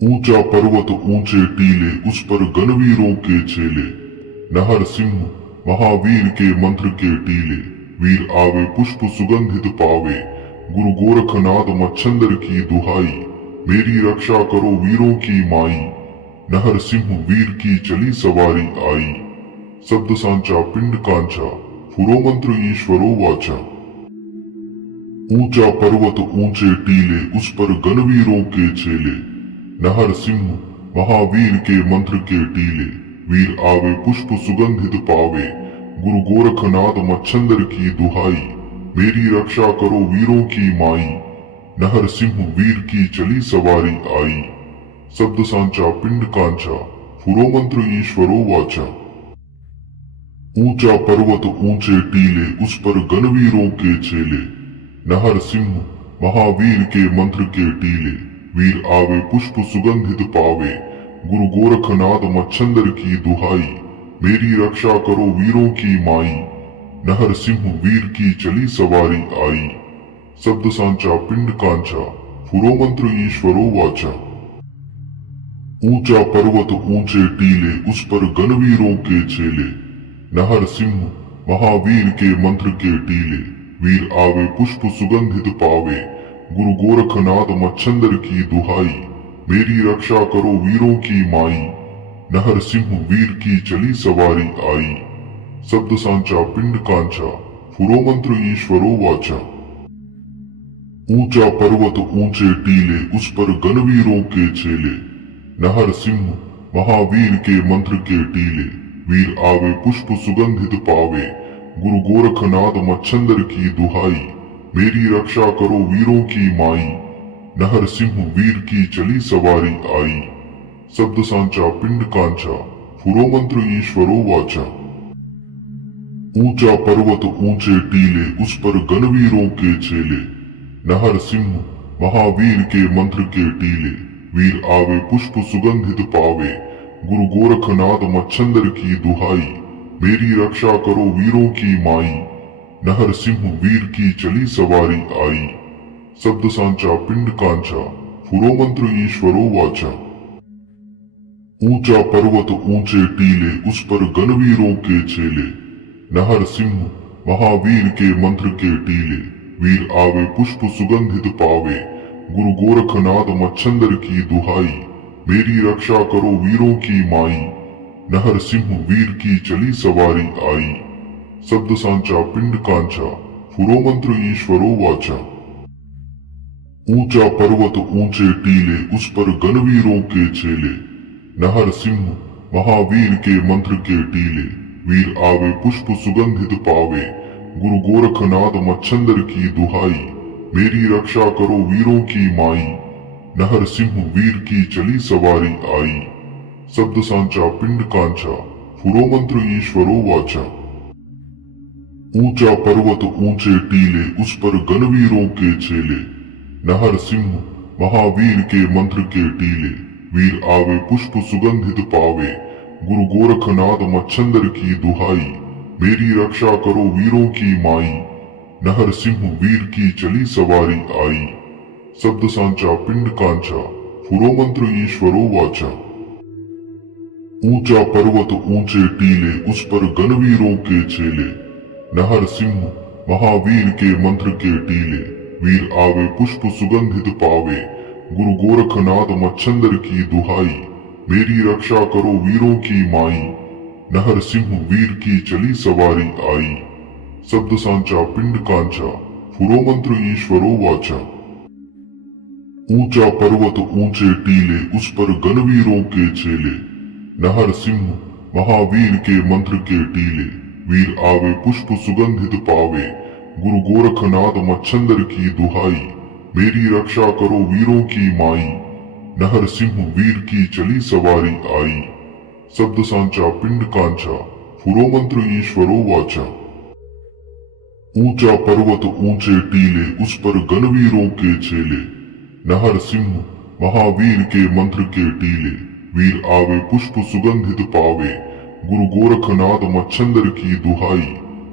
ऊंचा पर्वत ऊंचे टीले, उस पर गणवीरों के छेले। नहर सिंह महावीर के मंत्र के टीले, वीर आवे पुष्प सुगंधित पावे। गुरु गोरखनाथ मच्छंदर की दुहाई, मेरी रक्षा करो वीरों की माई। नहर सिंह वीर की चली सवारी आई, शब्द सांचा पिंड कांचा, फुरो मंत्र ईश्वरो वाचा। ऊंचा पर्वत ऊंचे टीले, उस पर गणवीरों के छेले। नहर सिंह महावीर के मंत्र के टीले, वीर आवे पुष्प सुगंधित पावे। गुरु गोरखनाथ मच्छंदर की दुहाई, मेरी रक्षा करो वीरों की माई। नहर सिंह वीर की चली सवारी आई, शब्द सांचा पिंड कांचा, फुरो मंत्र ईश्वरो वाचा। ऊंचा पर्वत ऊंचे टीले, उस पर गणवीरों के छेले। नहर सिंह महावीर के मंत्र के टीले, वीर आवे पुष्प सुगंधित पावे। गुरु गोरखनाथ मच्छंदर की दुहाई, मेरी रक्षा करो वीरों की माई। नहर सिंह वीर की चली सवारी आई, शब्द सांचा पिंड कांचा, फुरो मंत्र ईश्वरो वाचा। ऊंचा पर्वत ऊंचे टीले, उस पर गणवीरों के छेले। नहर सिंह महावीर के मंत्र के टीले, वीर आवे पुष्प सुगंधित पावे। गुरु गोरखनाथ मच्छंदर की दुहाई, मेरी रक्षा करो वीरों की माई। नहर सिंह वीर की चली सवारी आई, शब्द सांचा पिंड कांचा, फुरो मंत्र ईश्वरो वाचा। ऊंचा पर्वत ऊंचे टीले, उस पर गणवीरों के छेले। नहर सिंह महावीर के मंत्र के टीले, वीर आवे पुष्प सुगंधित पावे। गुरु गोरखनाथ मच्छंदर की दुहाई, मेरी रक्षा करो वीरों की माई। नहर सिंह वीर की चली सवारी आई, शब्द सांचा पिंड कांचा, फुरो मंत्र ईश्वरो वाचा। ऊंचा पर्वत ऊंचे टीले, उस पर गणवीरों के छेले। नहर सिंह महावीर के मंत्र के टीले, वीर आवे पुष्प सुगंधित पावे। गुरु गोरखनाथ मच्छंदर की दुहाई, मेरी रक्षा करो वीरों की माई। नहर सिंह वीर की चली सवारी आई, शब्द सांचा पिंड कांचा, फुरो मंत्र ईश्वरो वाचा। ऊंचा पर्वत ऊंचे टीले, उस पर गणवीरों के छेले। नहर सिंह महावीर के मंत्र के टीले, वीर आवे पुष्प सुगंधित पावे। गुरु गोरखनाथ मच्छंदर की दुहाई, मेरी रक्षा करो वीरों की माई। नहर सिंह वीर की चली सवारी आई, शब्द सांचा पिंड कांचा, फुरो मंत्र ईश्वरो वाचा। ऊंचा पर्वत ऊंचे टीले, उस पर गणवीरों के छेले। नहर सिंह महावीर के मंत्र के टीले, वीर आवे पुष्प सुगंधित पावे। गुरु गोरखनाथ मच्छंदर की दुहाई, मेरी रक्षा करो वीरों की माई। नहर सिंह वीर की चली सवारी आई, शब्द सांचा पिंड कांचा, फुरो मंत्र ईश्वरो वाचा। ऊंचा पर्वत ऊंचे टीले, उस पर गणवीरों के छेले। नहर सिंह महावीर के मंत्र के टीले, वीर आवे पुष्प सुगंधित पावे। गुरु गोरखनाथ मच्छंदर की दुहाई, मेरी रक्षा करो वीरों की माई। नहर सिंह वीर की चली सवारी आई, शब्द सांचा पिंड कांचा, फुरो मंत्र ईश्वरो वाचा। ऊंचा पर्वत ऊंचे टीले, उस पर गणवीरों के छेले। नहर सिंह महावीर के मंत्र के टीले, वीर आवे पुष्प सुगंधित पावे। गुरु गोरखनाथ मच्छंदर की दुहाई, मेरी रक्षा करो वीरों की माई। नहर सिंह वीर की चली सवारी आई, शब्द सांचा पिंड कांचा, फुरो मंत्र ईश्वरो वाचा। ऊंचा पर्वत ऊंचे टीले, उस पर गणवीरों के छेले। नहर सिंह महावीर के मंत्र के टीले, वीर आवे पुष्प सुगंधित पावे। गुरु गोरखनाथ मच्छंदर की दुहाई, मेरी रक्षा करो वीरों की माई। नहर सिंह वीर की चली सवारी आई, शब्द सांचा पिंड कांचा, फुरो मंत्र ईश्वरो वाचा। ऊंचा पर्वत ऊंचे टीले, उस पर गणवीरों के छेले। नहर सिंह महावीर के मंत्र के टीले, वीर आवे पुष्प सुगंधित पावे। गुरु गोरखनाथ मच्छंदर की दुहाई,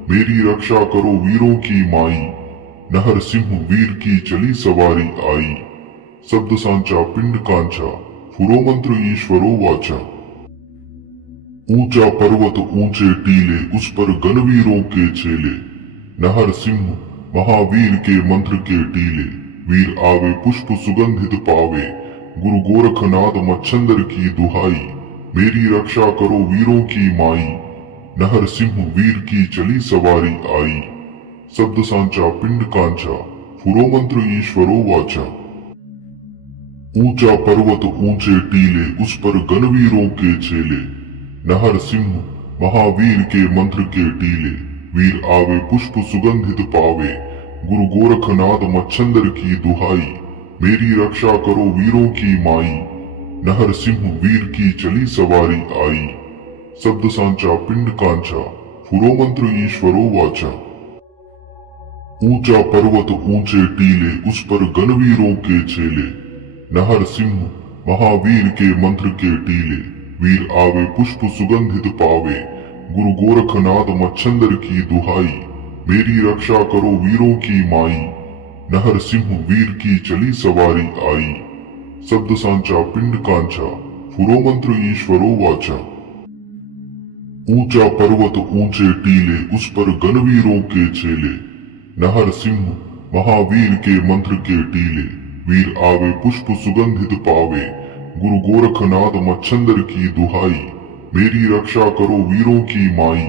मेरी रक्षा करो वीरों की माई। नहर सिंह वीर की चली सवारी आई, शब्द सांचा पिंड कांचा, पुरोमंत्र ईश्वरो वाचा। ऊंचा पर्वत ऊंचे टीले, उस पर गणवीरों के छेले, नहर सिंह महावीर के मंत्र के टीले, वीर आवे पुष्प सुगंधित पावे, गुरु गोरखनाथ मच्छंदर की दुहाई, मेरी रक्षा करो वीरों की माई, नहर सिंह वीर की चली सवारी आई, शब्द सांचा पिंड कांचा, पुरोमंत्र ईश्वरो वाचा। ऊंचा पर्वत ऊंचे टीले, उस पर गणवीरों के छेले, नहर सिंह महावीर के मंत्र के टीले, वीर आवे पुष्प सुगंधित पावे, गुरु गोरखनाथ मच्छंदर की दुहाई, मेरी रक्षा करो वीरों की माई, नहर सिंह वीर की चली सवारी आई, शब्द सांचा पिंड कांचा, पुरोमंत्र ईश्वरो वाचा। ऊंचा पर्वत ऊंचे टीले, उस पर गणवीरों के छेले, नहर सिंह महावीर के मंत्र के टीले, वीर आवे पुष्प सुगंधित पावे, गुरु गोरखनाथ मच्छंदर की दुहाई, मेरी रक्षा करो वीरों की माई, नहर सिंह वीर की चली सवारी आई, शब्द सांचा पिंड कांचा, पुरोमंत्र ईश्वरो वाचा। ऊंचा पर्वत ऊंचे टीले, उस पर गणवीरों के छेले, नहर सिंह महावीर के मंत्र के टीले, वीर आवे पुष्प सुगंधित पावे, गुरु गोरखनाथ मच्छंदर की दुहाई, मेरी रक्षा करो वीरों की माई,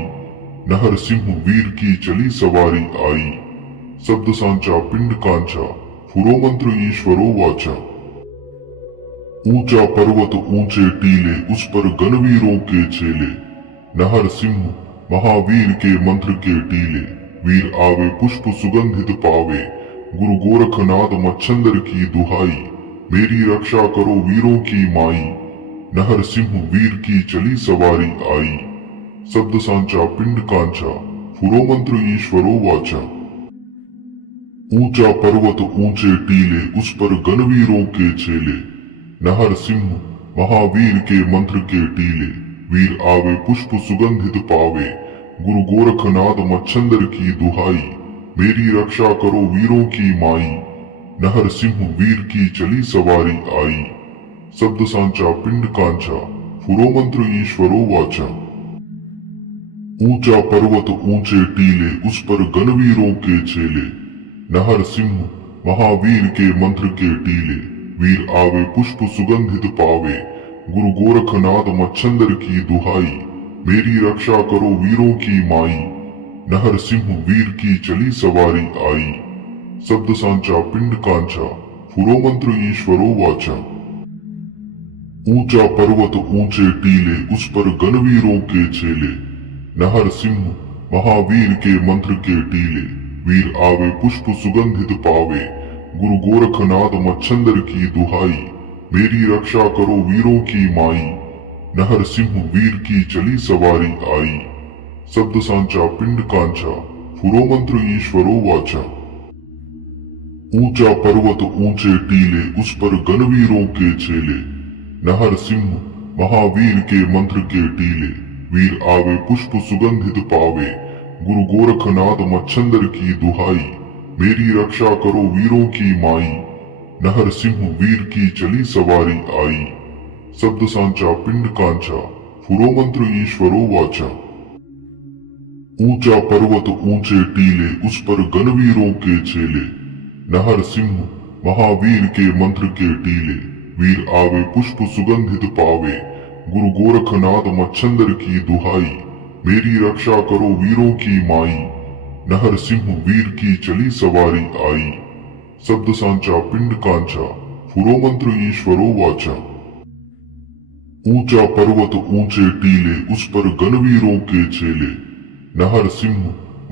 नहर सिंह वीर की चली सवारी आई, शब्द सांचा पिंड कांचा, पुरोमंत्र ईश्वरो वाचा। ऊंचा पर्वत ऊंचे टीले, उस पर गणवीरों के छेले, नहर सिंह महावीर के मंत्र के टीले, वीर आवे पुष्प सुगंधित पावे, गुरु गोरखनाथ मच्छंदर की दुहाई, मेरी रक्षा करो वीरों की माई, नहर सिंह वीर की चली सवारी आई, शब्द सांचा पिंड कांचा, पुरोमंत्र ईश्वरो वाचा। ऊंचा पर्वत ऊंचे टीले, उस पर गणवीरों के छेले, नहर सिंह महावीर के मंत्र के टीले, वीर आवे पुष्प सुगंधित पावे, गुरु गोरखनाथ मच्छंदर की दुहाई, मेरी रक्षा करो वीरों की माई, नहर सिंह वीर की चली सवारी आई, शब्द सांचा पिंड कांचा, पुरोमंत्र ईश्वरो वाचा। ऊंचा पर्वत ऊंचे टीले, उस पर गणवीरों के छेले, नहर सिंह महावीर के मंत्र के टीले, वीर आवे पुष्प सुगंधित पावे, गुरु गोरखनाथ मच्छंदर की दुहाई, मेरी रक्षा करो वीरों की माई, नहर सिंह वीर की चली सवारी आई, शब्द सांचा पिंड कांचा, पुरोमंत्र ईश्वरो वाचा। ऊंचा पर्वत ऊंचे टीले, उस पर गणवीरों के छेले, नहर सिंह महावीर के मंत्र के टीले, वीर आवे पुष्प सुगंधित पावे, गुरु गोरखनाथ मच्छंदर की दुहाई, मेरी रक्षा करो वीरों की माई, नहर सिंह वीर की चली सवारी आई, शब्द सांचा पिंड कांचा, पुरोमंत्र ईश्वरो वाचा। ऊंचा पर्वत ऊंचे टीले, उस पर गणवीरों के छेले, नहर सिंह महावीर के मंत्र के टीले, वीर आवे पुष्प सुगंधित पावे, गुरु गोरखनाथ मच्छंदर की दुहाई, मेरी रक्षा करो वीरों की माई, नहर सिंह वीर की चली सवारी आई, शब्द सांचा पिंड कांचा, पुरोमंत्र ईश्वरो वाचा। ऊंचा पर्वत ऊंचे टीले, उस पर गणवीरों के छेले, नहर सिंह महावीर के मंत्र के टीले, वीर आवे पुष्प सुगंधित पावे, गुरु गोरखनाथ मच्छंदर की दुहाई, मेरी रक्षा करो वीरों की माई, नहर सिंह वीर की चली सवारी आई, शब्द सांचा पिंड कांचा, पुरोमंत्र ईश्वरो वाचा। ऊंचा पर्वत ऊंचे टीले, उस पर गणवीरों के छेले, नहर सिंह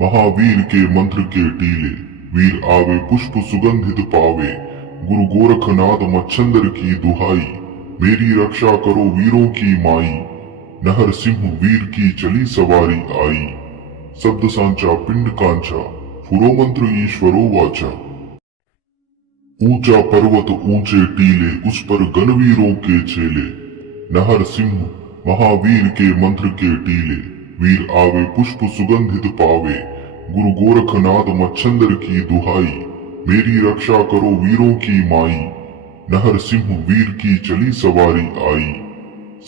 महावीर के मंत्र के टीले, वीर आवे पुष्प सुगंधित पावे, गुरु गोरखनाथ मच्छंदर की दुहाई, मेरी रक्षा करो वीरों की माई, नहर सिंह वीर की चली सवारी आई, शब्द सांचा पिंड कांचा, पुरोमंत्र ईश्वरो वाचा। ऊंचा पर्वत ऊंचे टीले, उस पर गणवीरों के छेले, नहर सिंह महावीर के मंत्र के टीले, वीर आवे पुष्प सुगंधित पावे, गुरु गोरखनाथ मच्छंदर की दुहाई, मेरी रक्षा करो वीरों की माई, नहरसिंह वीर की चली सवारी आई।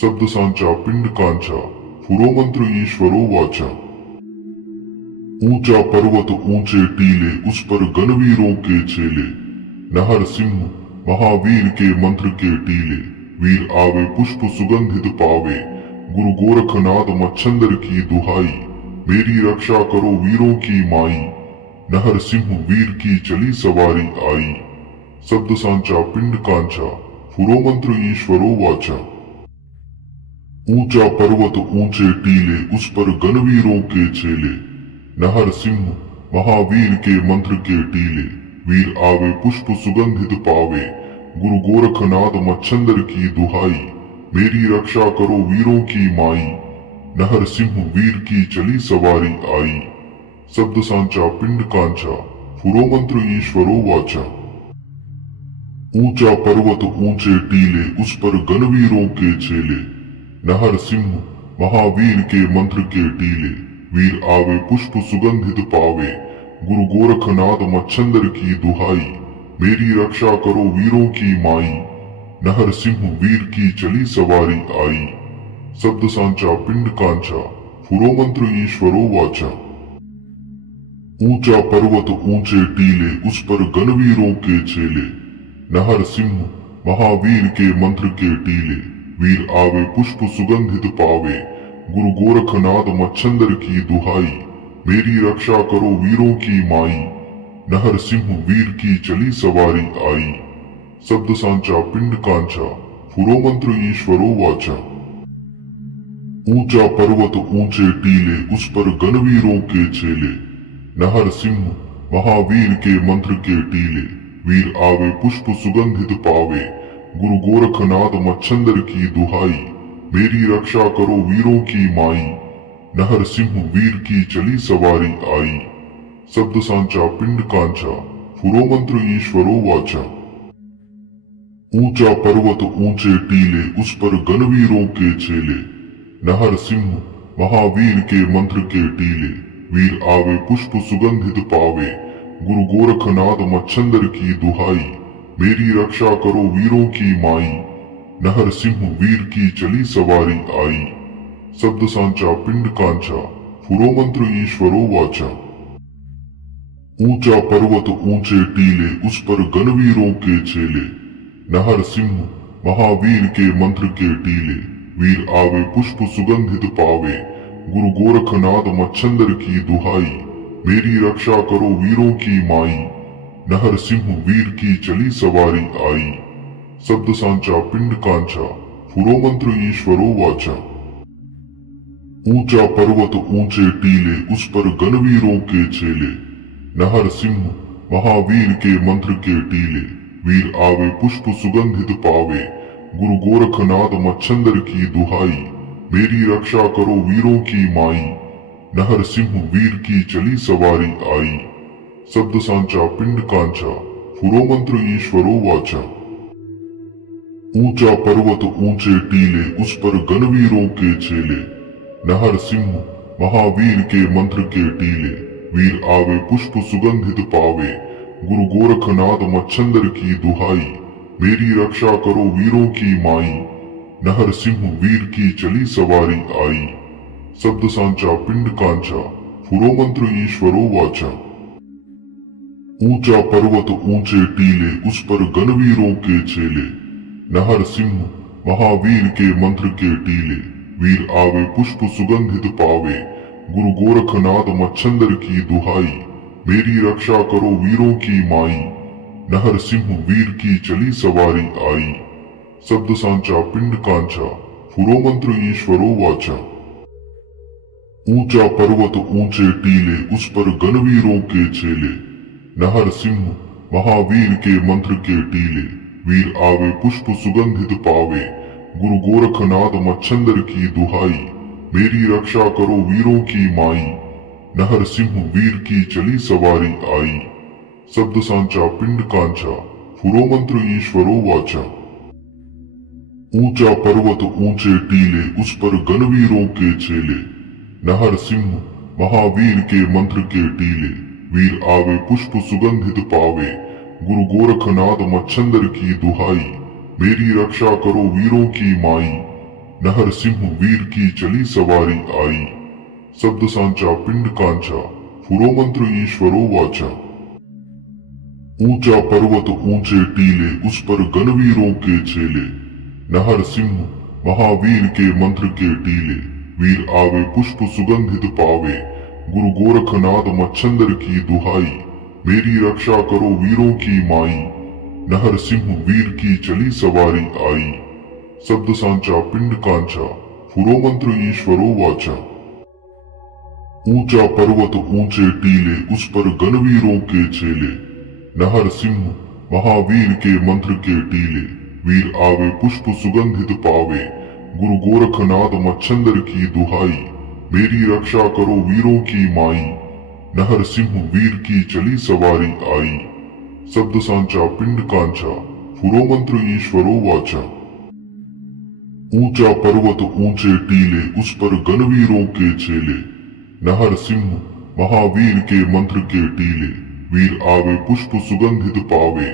शब्द सांचा पिंड कांचा, फुरो मंत्र ईश्वरो वाचा। ऊंचा पर्वत ऊंचे टीले, उस पर गणवीरों के छेले। नहरसिंह महावीर के मंत्र के टीले, वीर आवे पुष्प सुगंधित पावे। गुरु गोरखनाथ मच्छंदर की दुहाई, मेरी रक्षा करो वीरों की माई। नहरसिंह वीर की चली सवारी आई। शब्द सांचा पिंड कांचा, फुरो मंत्र ईश्वरो वाचा। ऊंचा पर्वत ऊंचे टीले, उस पर गणवीरों के छेले। नहरसिंह महावीर के मंत्र के टीले, वीर आवे पुष्प सुगंधित पावे। गुरु गोरखनाथ मच्छंदर की दुहाई, मेरी रक्षा करो वीरों की माई। नहरसिंह वीर की चली सवारी आई। शब्द सांचा पिंड कांचा, फुरो मंत्र ईश्वरो वाचा। ऊंचा पर्वत ऊंचे टीले, उस पर गणवीरों के छेले। नहरसिंह महावीर के मंत्र के टीले, वीर आवे पुष्प सुगंधित पावे। गुरु गोरखनाथ मच्छंदर की दुहाई, मेरी रक्षा करो वीरों की माई। नहरसिंह वीर की चली सवारी आई। शब्द सांचा पिंड कांचा, फुरो मंत्र ईश्वरो वाचा। ऊंचा पर्वत ऊंचे टीले, उस पर गणवीरों के छेले। नहरसिंह महावीर के मंत्र के टीले, वीर आवे पुष्प सुगंधित पावे। गुरु गोरखनाथ मच्छंदर की दुहाई, मेरी रक्षा करो वीरों की माई। नहरसिंह वीर की चली सवारी आई। शब्द सांचा पिंड कांचा, फुरो मंत्र ईश्वरो वाचा। ऊंचा पर्वत ऊंचे टीले, उस पर गणवीरों के छेले। नहरसिंह महावीर के मंत्र के टीले, वीर आवे पुष्प सुगंधित पावे। गुरु गोरखनाथ मच्छंदर की दुहाई, मेरी रक्षा करो वीरों की माई। नहरसिंह वीर की चली सवारी आई। शब्द सांचा पिंड कांचा, फुरो मंत्र ईश्वरो वाचा। ऊंचा पर्वत ऊंचे टीले, उस पर गणवीरों के छेले। नहरसिंह महावीर के मंत्र के टीले, वीर आवे पुष्प सुगंधित पावे। गुरु गोरखनाथ मच्छंदर की दुहाई, मेरी रक्षा करो वीरों की माई। नहरसिंह वीर की चली सवारी आई। शब्द सांचा पिंड कांचा, फुरो मंत्र ईश्वरो वाचा। ऊंचा पर्वत ऊंचे टीले, उस पर गणवीरों के छेले। नहरसिंह महावीर के मंत्र के टीले, वीर आवे पुष्प सुगंधित पावे। गुरु गोरखनाथ मच्छंदर की दुहाई, मेरी रक्षा करो वीरों की माई। नहरसिंह वीर की चली सवारी आई। शब्द सांचा पिंड कांचा, फुरो मंत्र ईश्वरो वाचा। ऊंचा पर्वत ऊंचे टीले, उस पर गणवीरों के छेले। नहरसिंह महावीर के मंत्र के टीले, वीर आवे पुष्प सुगंधित पावे। गुरु गोरखनाथ मच्छंदर की दुहाई, मेरी रक्षा करो वीरों की माई। नहरसिंह वीर की चली सवारी आई। शब्द सांचा पिंड कांचा, फुरो मंत्र ईश्वरो वाचा। ऊंचा पर्वत ऊंचे टीले, उस पर गणवीरों के छेले। नहरसिंह महावीर के मंत्र के टीले, वीर आवे पुष्प सुगंधित पावे। गुरु गोरखनाथ मच्छंदर की दुहाई, मेरी रक्षा करो वीरों की माई। नहरसिंह वीर की चली सवारी आई। शब्द सांचा पिंड कांचा, फुरो मंत्र ईश्वरो वाचा। ऊंचा पर्वत ऊंचे टीले, उस पर गणवीरों के छेले। नहरसिंह महावीर के मंत्र के टीले, वीर आवे पुष्प सुगंधित पावे। गुरु गोरखनाथ मच्छंदर की दुहाई, मेरी रक्षा करो वीरों की माई। नहरसिंह वीर की चली सवारी आई। शब्द सांचा पिंड कांचा, फुरो मंत्र ईश्वरो वाचा। ऊंचा पर्वत ऊंचे टीले, उस पर गणवीरों के छेले। नहरसिंह महावीर के मंत्र के टीले, वीर आवे पुष्प सुगंधित पावे। गुरु गोरखनाथ मच्छंदर की दुहाई, मेरी रक्षा करो वीरों की माई। नहरसिंह वीर की चली सवारी आई। शब्द सांचा पिंड कांचा, फुरो मंत्र ईश्वरो वाचा। ऊंचा पर्वत ऊंचे टीले, उस पर गणवीरों के छेले। नहरसिंह महावीर के मंत्र के टीले, वीर आवे पुष्प सुगंधित पावे। गुरु गोरखनाथ मच्छंदर की दुहाई, मेरी रक्षा करो वीरों की माई। नहर सिंह वीर की चली सवारी आई, शब्द सांचा पिंड कांचा, फुरो मंत्र ईश्वरो वाचा। ऊंचा पर्वत ऊंचे टीले, उस पर गणवीरों के छेले। नहर सिंह महावीर के मंत्र के टीले, वीर आवे पुष्प सुगंधित पावे। गुरु गोरखनाथ मच्छंदर की दुहाई, मेरी रक्षा करो वीरों की माई। नहर सिंह वीर की चली सवारी आई, शब्द सांचा पिंड कांचा, फुरो मंत्र ईश्वरो वाचा। ऊंचा पर्वत ऊंचे टीले, उस पर गणवीरों के छेले। नहर सिंह महावीर के मंत्र के टीले, वीर आवे पुष्प सुगंधित पावे। गुरु गोरखनाथ मच्छंदर की दुहाई, मेरी रक्षा करो वीरों की माई। नहर सिंह वीर की चली सवारी आई, शब्द सांचा पिंड कांचा, फुरो मंत्र ईश्वरो वाचा। ऊंचा पर्वत ऊंचे टीले, उस पर गणवीरों के छेले। नहर सिंह महावीर के मंत्र के टीले, वीर आवे पुष्प सुगंधित पावे।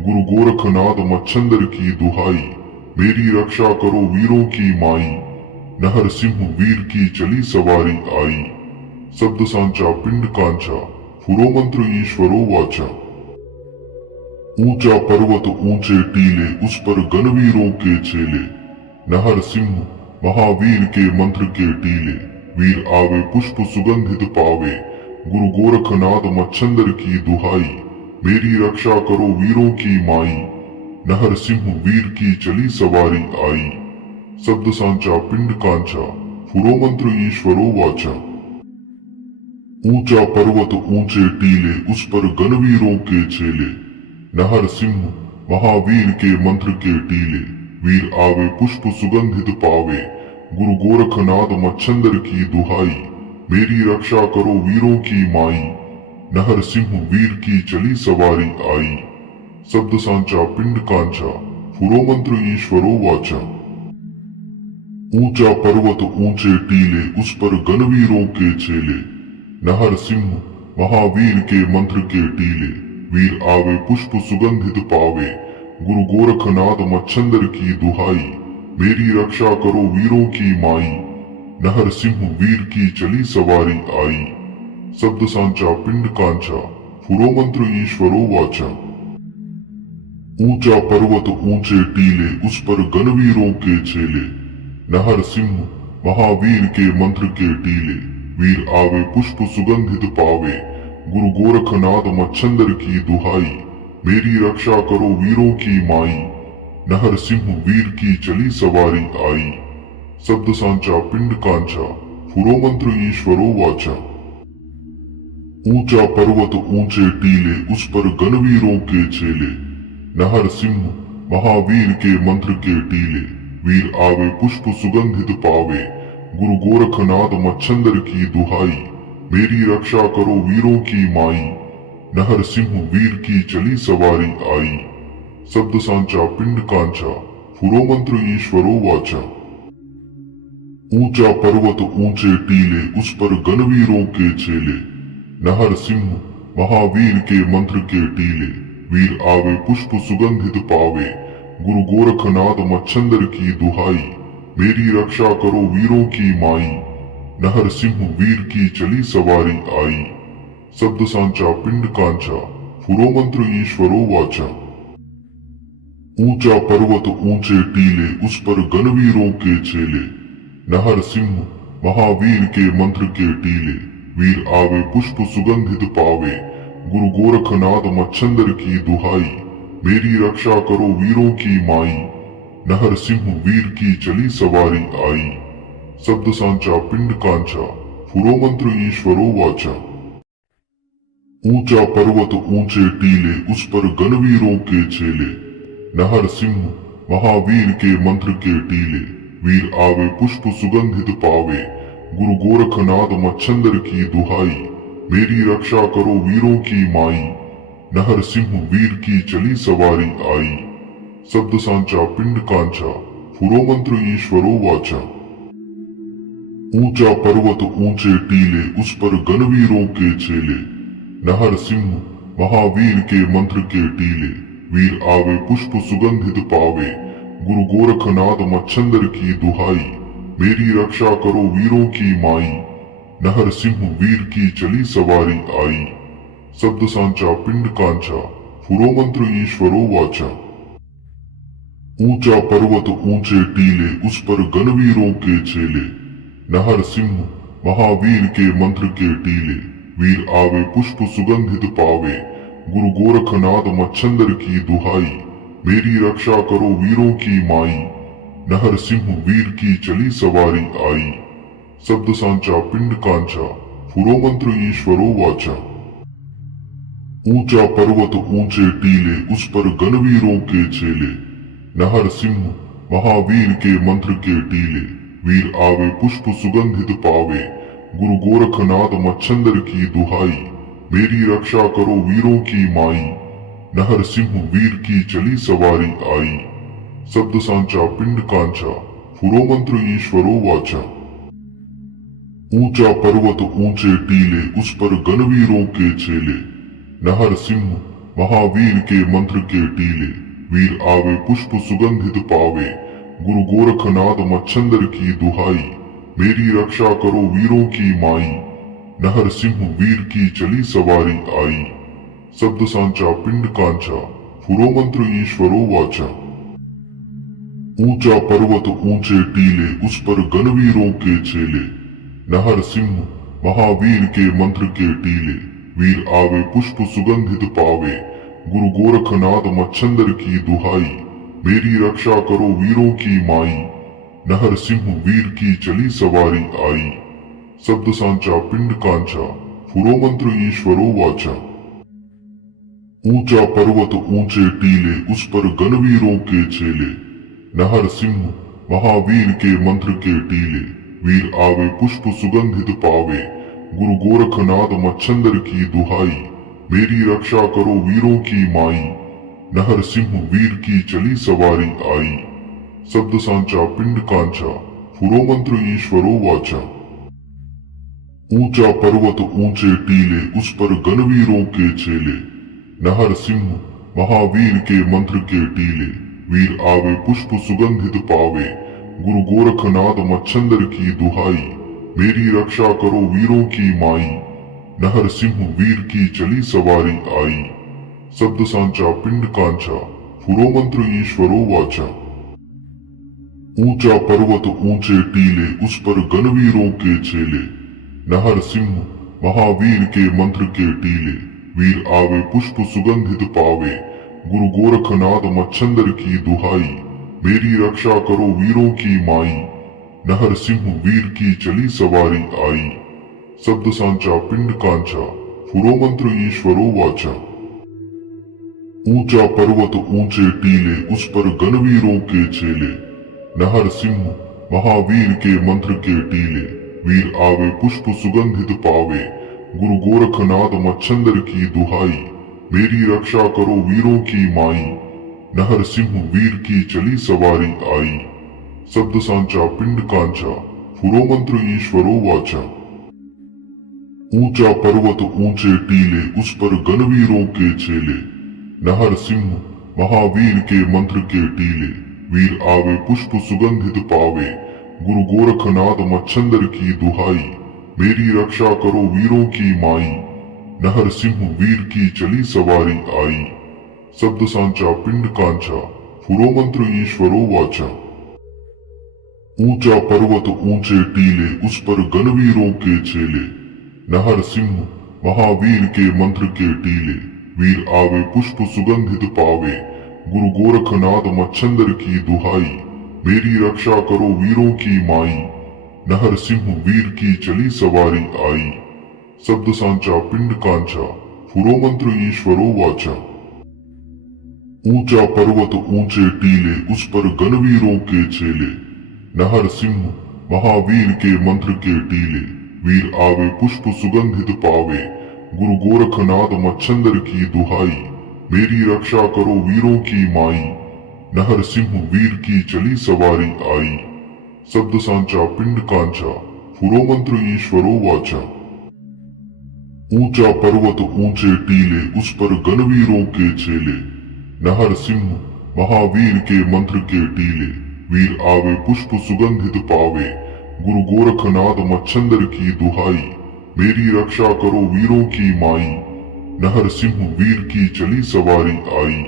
गुरु गोरखनाथ मच्छंदर की दुहाई, मेरी रक्षा करो वीरों की माई। नहर सिंह वीर की चली सवारी आई, शब्द सांचा पिंड कांचा, फुरो मंत्र ईश्वरो वाचा। ऊंचा पर्वत ऊंचे टीले, उस पर गणवीरों के छेले। नहर सिंह महावीर के मंत्र के टीले, वीर आवे पुष्प सुगंधित पावे। गुरु गोरखनाथ मच्छंदर की दुहाई, मेरी रक्षा करो वीरों की माई। नहर सिंह वीर की चली सवारी आई, शब्द सांचा पिंड कांचा, फुरो मंत्र ईश्वरो वाचा। ऊंचा पर्वत ऊंचे टीले, उस पर गणवीरों के छेले। नहर सिंह महावीर के मंत्र के टीले, वीर आवे पुष्प सुगंधित पावे। गुरु गोरखनाथ मच्छंदर की दुहाई, मेरी रक्षा करो वीरों की माई। नहर सिंह वीर की चली सवारी आई, शब्द सांचा पिंड कांचा, फुरो मंत्र ईश्वरो वाचा। ऊंचा पर्वत ऊंचे टीले, उस पर गणवीरों के छेले। नहर सिंह महावीर के मंत्र के टीले, वीर आवे पुष्प सुगंधित पावे। गुरु गोरखनाथ मच्छंदर की दुहाई, मेरी रक्षा करो वीरों की माई। नहर सिंह वीर की चली सवारी आई, शब्द सांचा पिंड कांचा, फुरो मंत्र ईश्वरो वाचा। ऊंचा पर्वत ऊंचे टीले, उस पर गणवीरों के छेले। नहर सिंह महावीर के मंत्र के टीले, वीर आवे पुष्प सुगंधित पावे। गुरु गोरखनाथ मच्छंदर की दुहाई, मेरी रक्षा करो वीरों की माई। नहर सिंह वीर की चली सवारी आई, शब्द सांचा पिंड कांचा, फुरो मंत्र ईश्वरो वाचा। ऊंचा पर्वत ऊंचे टीले, उस पर गणवीरों के छेले। नहर सिंह महावीर के मंत्र के टीले, वीर आवे पुष्प सुगंधित पावे। गुरु गोरखनाथ मच्छंदर की दुहाई, मेरी रक्षा करो वीरों की माई। नहर सिंह वीर की चली सवारी आई, शब्द सांचा पिंड कांचा, फुरो मंत्र ईश्वरो वाचा। ऊंचा पर्वत ऊंचे टीले, उस पर गणवीरों के छेले। नहर सिंह महावीर के मंत्र के टीले, वीर आवे पुष्प सुगंधित पावे। गुरु गोरखनाथ मच्छंदर की दुहाई, मेरी रक्षा करो वीरों की माई। नहर सिंह वीर की चली सवारी आई, शब्द सांचा पिंड कांचा, फुरो मंत्र ईश्वरो वाचा। ऊंचा पर्वत ऊंचे टीले, उस पर गणवीरों के छेले। नहर सिंह महावीर के मंत्र के टीले, वीर आवे पुष्प सुगंधित पावे। गुरु गोरखनाथ मच्छंदर की दुहाई, मेरी रक्षा करो वीरों की माई। नहर सिंह वीर की चली सवारी आई, शब्द सांचा पिंड कांचा, फुरो मंत्र ईश्वरो वाचा। ऊंचा पर्वत ऊंचे टीले, उस पर गणवीरों के छेले। नहर सिंह महावीर के मंत्र के टीले, वीर आवे पुष्प सुगंधित पावे। गुरु गोरखनाथ मच्छंदर की दुहाई, मेरी रक्षा करो वीरों की माई। नहर सिंह वीर की चली सवारी आई, शब्द सांचा पिंड कांचा, फुरो मंत्र ईश्वरो वाचा। ऊंचा पर्वत ऊंचे टीले, उस पर गणवीरों के छेले। नहर सिंह महावीर के मंत्र के टीले, वीर आवे पुष्प सुगंधित पावे। गुरु गोरखनाथ मच्छंदर की दुहाई, मेरी रक्षा करो वीरों की माई। नहर सिंह वीर की चली सवारी आई, शब्द सांचा पिंड कांचा, फुरो मंत्र ईश्वरो वाचा। ऊंचा पर्वत ऊंचे टीले, उस पर गणवीरों के छेले। नहर सिंह महावीर के मंत्र के टीले, वीर आवे पुष्प सुगंधित पावे। गुरु गोरखनाथ मच्छंदर की दुहाई, मेरी रक्षा करो वीरों की माई। नहर सिंह वीर की चली सवारी आई, शब्द सांचा पिंड कांचा, फुरो मंत्र ईश्वरो वाचा। ऊंचा पर्वत ऊंचे टीले, उस पर गणवीरों के छेले। नहर सिंह महावीर के मंत्र के टीले, वीर आवे पुष्प सुगंधित पावे। गुरु गोरखनाथ मच्छंदर की दुहाई, मेरी रक्षा करो वीरों की माई। नहर सिंह वीर की चली सवारी आई, शब्द सांचा पिंड कांचा, फुरो मंत्र ईश्वरो वाचा। ऊंचा पर्वत ऊंचे टीले, उस पर गणवीरों के छेले। नहर सिंह महावीर के मंत्र के टीले, वीर आवे पुष्प सुगंधित पावे। गुरु गोरखनाथ मच्छंदर की दुहाई, मेरी रक्षा करो वीरों की माई। नहर सिंह वीर की चली सवारी आई, शब्द सांचा पिंड कांचा, फुरो मंत्र ईश्वरो वाचा। ऊंचा पर्वत ऊंचे टीले, उस पर गणवीरों के छेले। नहर सिंह महावीर के मंत्र के टीले, वीर आवे पुष्प सुगंधित पावे। गुरु गोरखनाथ मच्छंदर की दुहाई, मेरी रक्षा करो वीरों की माई। नहर सिंह वीर की चली सवारी आई, शब्द सांचा पिंड कांचा, फुरो मंत्र ईश्वरो वाचा। ऊंचा पर्वत ऊंचे टीले, उस पर गणवीरों के छेले। नहर सिंह महावीर के मंत्र के टीले, वीर आवे पुष्प सुगंधित पावे। गुरु गोरखनाथ मच्छंदर की दुहाई, मेरी रक्षा करो वीरों की माई। नहर सिंह वीर की चली सवारी आई, शब्द सांचा पिंड कांचा, फुरो मंत्र ईश्वरो वाचा। ऊंचा पर्वत ऊंचे टीले, उस पर गणवीरों के छेले। नहर सिंह महावीर के मंत्र के टीले, वीर आवे पुष्प सुगंधित पावे। गुरु गोरखनाथ मच्छंदर की दुहाई, मेरी रक्षा करो वीरों की माई। नहर सिंह वीर की चली सवारी आई, शब्द सांचा पिंड कांचा, फुरो मंत्र ईश्वरो वाचा। ऊंचा पर्वत ऊंचे टीले, उस पर गणवीरों के छेले। नहर सिंह महावीर के मंत्र के टीले, वीर आवे पुष्प सुगंधित पावे। गुरु गोरखनाथ मच्छंदर की दुहाई, मेरी रक्षा करो वीरों की माई। नहर सिंह वीर की चली सवारी आई, शब्द सांचा पिंड कांचा, फुरो मंत्र ईश्वरो वाचा। ऊंचा पर्वत ऊंचे टीले, उस पर गणवीरों के छेले। नहर सिंह महावीर के मंत्र के टीले, वीर आवे पुष्प सुगंधित पावे। गुरु गोरखनाथ मच्छंदर की दुहाई, मेरी रक्षा करो वीरों की माई। नहर सिंह वीर की चली सवारी आई, शब्द सांचा पिंड कांचा, फुरो मंत्र ईश्वरो वाचा। ऊंचा पर्वत ऊंचे टीले, उस पर गणवीरों के छेले। नहर सिंह महावीर के मंत्र के टीले, वीर आवे पुष्प सुगंधित पावे। गुरु गोरखनाथ मच्छंदर की दुहाई, मेरी रक्षा करो वीरों की माई। नहर सिंह वीर की चली सवारी आई, शब्द सांचा पिंड कांचा, फुरो मंत्र ईश्वरो वाचा। ऊंचा पर्वत ऊंचे टीले, उस पर गणवीरों के छेले। नहर सिंह महावीर के मंत्र के टीले, वीर आवे पुष्प सुगंधित पावे। गुरु गोरखनाथ मच्छंदर की दुहाई, मेरी रक्षा करो वीरों की माई। नहर सिंह वीर की चली सवारी आई, शब्द सांचा पिंड कांचा, फुरो मंत्र ईश्वरो वाचा। ऊंचा पर्वत ऊंचे टीले, उस पर गणवीरों के छेले। नहर सिंह महावीर के मंत्र के टीले, वीर आवे पुष्प सुगंधित पावे। गुरु गोरखनाथ मच्छंदर की दुहाई, मेरी रक्षा करो वीरों की माई। नहर सिंह वीर की चली सवारी आई, शब्द सांचा पिंड कांचा, फुरो मंत्र ईश्वरो वाचा। ऊंचा पर्वत ऊंचे टीले उस पर गणवीरों के छेले, नहर सिंह महावीर के मंत्र के टीले, वीर आवे पुष्प सुगंधित पावे, गुरु गोरखनाथ मच्छंदर की दुहाई, मेरी रक्षा करो वीरों की माई, नहर सिंह वीर की चली सवारी आई,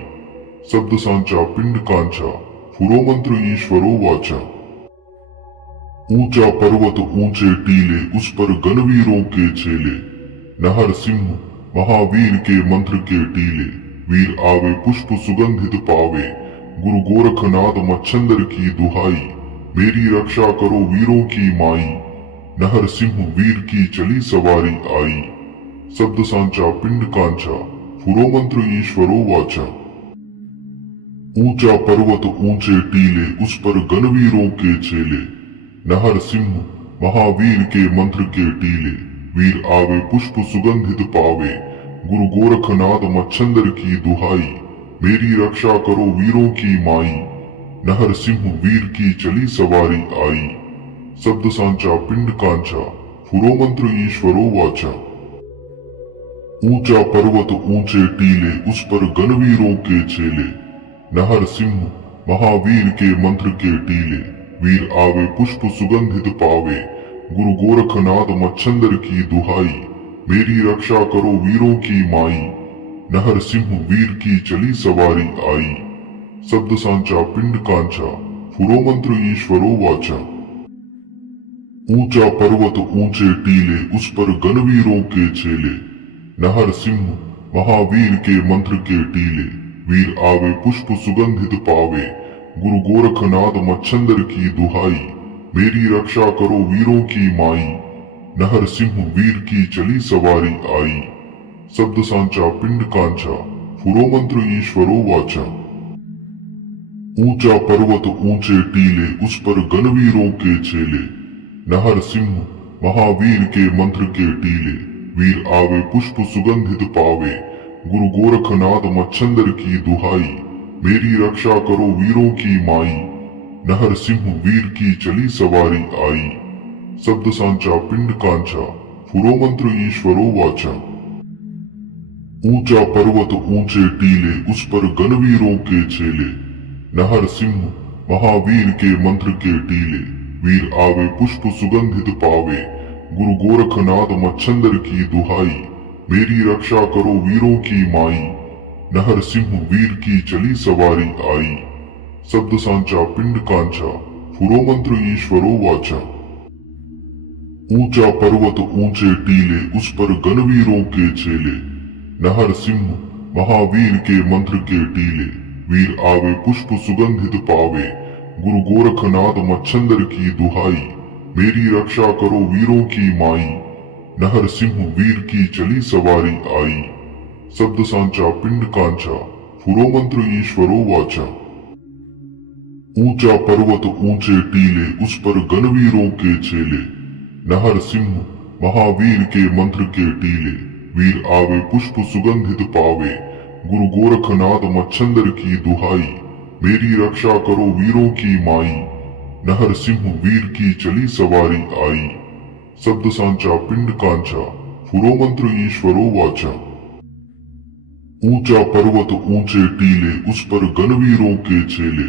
शब्द सांचा पिंड कांचा, फुरो मंत्र ईश्वरो वाचा। ऊंचा पर्वत ऊंचे टीले उस पर गणवीरों के छेले, नहर सिंह महावीर के मंत्र के टीले, वीर आवे पुष्प सुगंधित पावे, गुरु गोरखनाथ मच्छंदर की दुहाई, मेरी रक्षा करो वीरों की माई, नहर सिंह वीर की चली सवारी आई, शब्द सांचा पिंड कांचा, फुरो मंत्र ईश्वरो वाचा। ऊंचा पर्वत ऊंचे टीले उस पर गणवीरों के छेले, नहर सिंह महावीर के मंत्र के टीले, वीर आवे पुष्प सुगंधित पावे, गुरु गोरखनाथ मच्छंदर की दुहाई, मेरी रक्षा करो वीरों की माई, नहर सिंह वीर की चली सवारी आई, शब्द सांचा पिंड कांचा, फुरो मंत्र ईश्वरो वाचा। ऊंचा पर्वत ऊंचे टीले उस पर गणवीरों के छेले, नहर सिंह महावीर के मंत्र के टीले, वीर आवे पुष्प सुगंधित पावे, गुरु गोरखनाथ मच्छंदर की दुहाई, मेरी रक्षा करो वीरों की माई, नहर सिंह वीर की चली सवारी आई, शब्द सांचा पिंड कांचा, फुरो मंत्र ईश्वरो वाचा। ऊंचा पर्वत ऊंचे टीले उस पर गणवीरों के छेले, नहर सिंह महावीर के मंत्र के टीले, वीर आवे पुष्प सुगंधित पावे, गुरु गोरखनाथ मच्छंदर की दुहाई, मेरी रक्षा करो वीरों की माई, नहर सिंह वीर की चली सवारी आई, शब्द सांचा पिंड कांचा, फुरो मंत्र ईश्वरो वाचा। ऊंचा पर्वत ऊंचे टीले उस पर गणवीरों के छेले, नहर सिंह महावीर के मंत्र के टीले, वीर आवे पुष्प सुगंधित पावे, गुरु गोरखनाथ मच्छंदर की दुहाई, मेरी रक्षा करो वीरों की माई, नहर सिंह वीर की चली सवारी आई, शब्द सांचा पिंड कांचा, फुरो मंत्र ईश्वरो वाचा। ऊंचा पर्वत ऊंचे टीले उस पर गणवीरों के छेले, नहर सिंह महावीर के मंत्र के टीले, वीर आवे पुष्प सुगंधित पावे, गुरु गोरखनाथ मच्छंदर की दुहाई, मेरी रक्षा करो वीरों की माई, नहर सिंह वीर की चली सवारी आई, शब्द सांचा पिंड कांचा, फुरो मंत्र ईश्वरो वाचा। ऊंचा पर्वत ऊंचे टीले उस पर गणवीरों के छेले, नहर सिंह महावीर के मंत्र के टीले, वीर आवे पुष्प सुगंधित पावे, गुरु गोरखनाथ मच्छंदर की दुहाई, मेरी रक्षा करो वीरों की माई, नहर सिंह वीर की चली सवारी आई, शब्द सांचा पिंड कांचा, फुरो मंत्र ईश्वरो वाचा। ऊंचा पर्वत ऊंचे टीले उस पर गणवीरों के छेले, नहर सिंह महावीर के मंत्र के टीले, वीर आवे पुष्प सुगंधित पावे, गुरु गोरखनाथ मच्छंदर की दुहाई, मेरी रक्षा करो वीरों की माई, नहर सिंह वीर की चली सवारी आई, शब्द सांचा पिंड कांचा, फुरो मंत्र ईश्वरो वाचा। ऊंचा पर्वत ऊंचे टीले उस पर गणवीरों के छेले,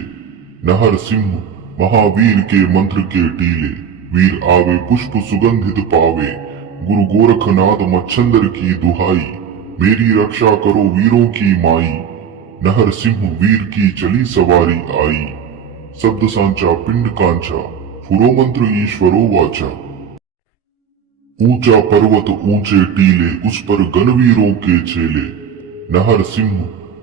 नहर सिंह महावीर के मंत्र के टीले, वीर आवे पुष्प सुगंधित पावे, गुरु गोरखनाथ मच्छंदर की दुहाई, मेरी रक्षा करो वीरों की माई, नहर सिंह वीर की चली सवारी आई, शब्द सांचा पिंड कांचा, फुरो मंत्र ईश्वरो वाचा। ऊंचा पर्वत ऊंचे टीले उस पर गणवीरों के छेले, नहर सिंह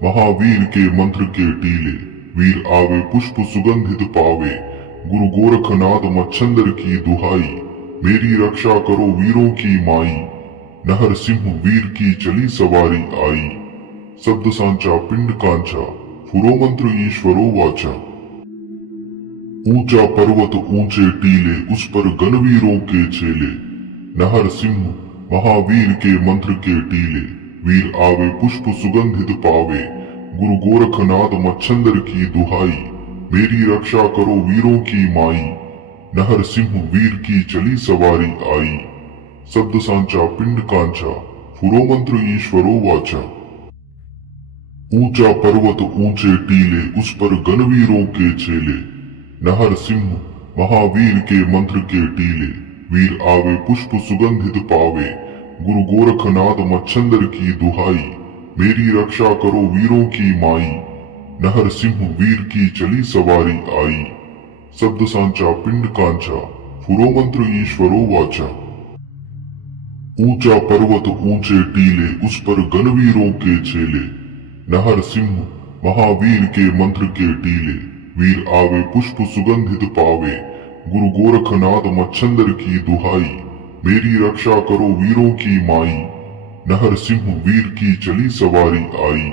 महावीर के मंत्र के टीले, वीर आवे पुष्प सुगंधित पावे, गुरु गोरखनाथ मच्छंदर की दुहाई, मेरी रक्षा करो वीरों की माई, नहर सिंह वीर की चली सवारी आई, शब्द सांचा पिंड कांचा, फुरो मंत्र ईश्वरो वाचा। ऊंचा पर्वत ऊंचे टीले उस पर गणवीरों के छेले, नहर सिंह महावीर के मंत्र के टीले, वीर आवे पुष्प सुगंधित पावे, गुरु गोरखनाथ मच्छंदर की दुहाई, मेरी रक्षा करो वीरों की माई, नहर सिंह वीर की चली सवारी आई, शब्द सांचा पिंड कांचा, पुरोमंत्र ईश्वरो वाचा। ऊंचा पर्वत ऊंचे टीले, उस पर गणवीरों के चेले, नहर सिंह महावीर के मंत्र के टीले, वीर आवे पुष्प सुगंधित पावे, गुरु गोरखनाथ मच्छंदर की दुहाई, मेरी रक्षा करो वीरों की माई, नहर सिंह वीर की चली सवारी आई, शब्द सांचा पिंड कांचा, पुरोमंत्र ईश्वरो वाचा। ऊंचा पर्वत ऊंचे टीले, उस पर गणवीरों के चेले, नहर सिंह महावीर के मंत्र के टीले, वीर आवे पुष्प सुगंधित पावे, गुरु गोरखनाथ मच्छंदर की दुहाई, मेरी रक्षा करो वीरों की माई, नहर सिंह वीर की चली सवारी आई,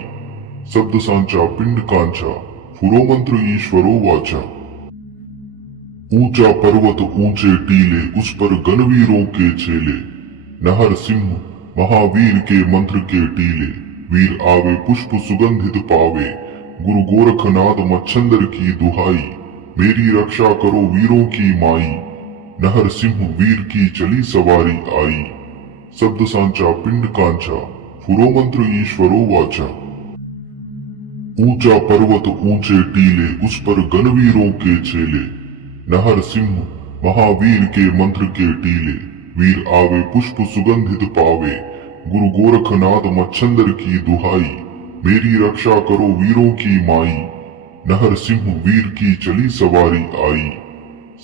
शब्द सांचा पिंड कांचा, पुरोमंत्र ईश्वरो वाचा। ऊंचा पर्वत ऊंचे टीले, उस पर गणवीरों के चेले, नहर सिंह महावीर के मंत्र के टीले, वीर आवे पुष्प सुगंधित पावे, गुरु गोरखनाथ मच्छंदर की दुहाई, मेरी रक्षा करो वीरों की माई, नहर सिंह वीर की चली सवारी आई, शब्द सांचा पिंड कांचा, पुरोमंत्र ईश्वरो वाचा। ऊंचा पर्वत ऊंचे टीले, उस पर गणवीरों के चेले, नहर सिंह महावीर के मंत्र के टीले, वीर आवे पुष्प सुगंधित पावे, गुरु गोरखनाथ मच्छंदर की दुहाई, मेरी रक्षा करो वीरों की माई, नहर सिंह वीर की चली सवारी आई,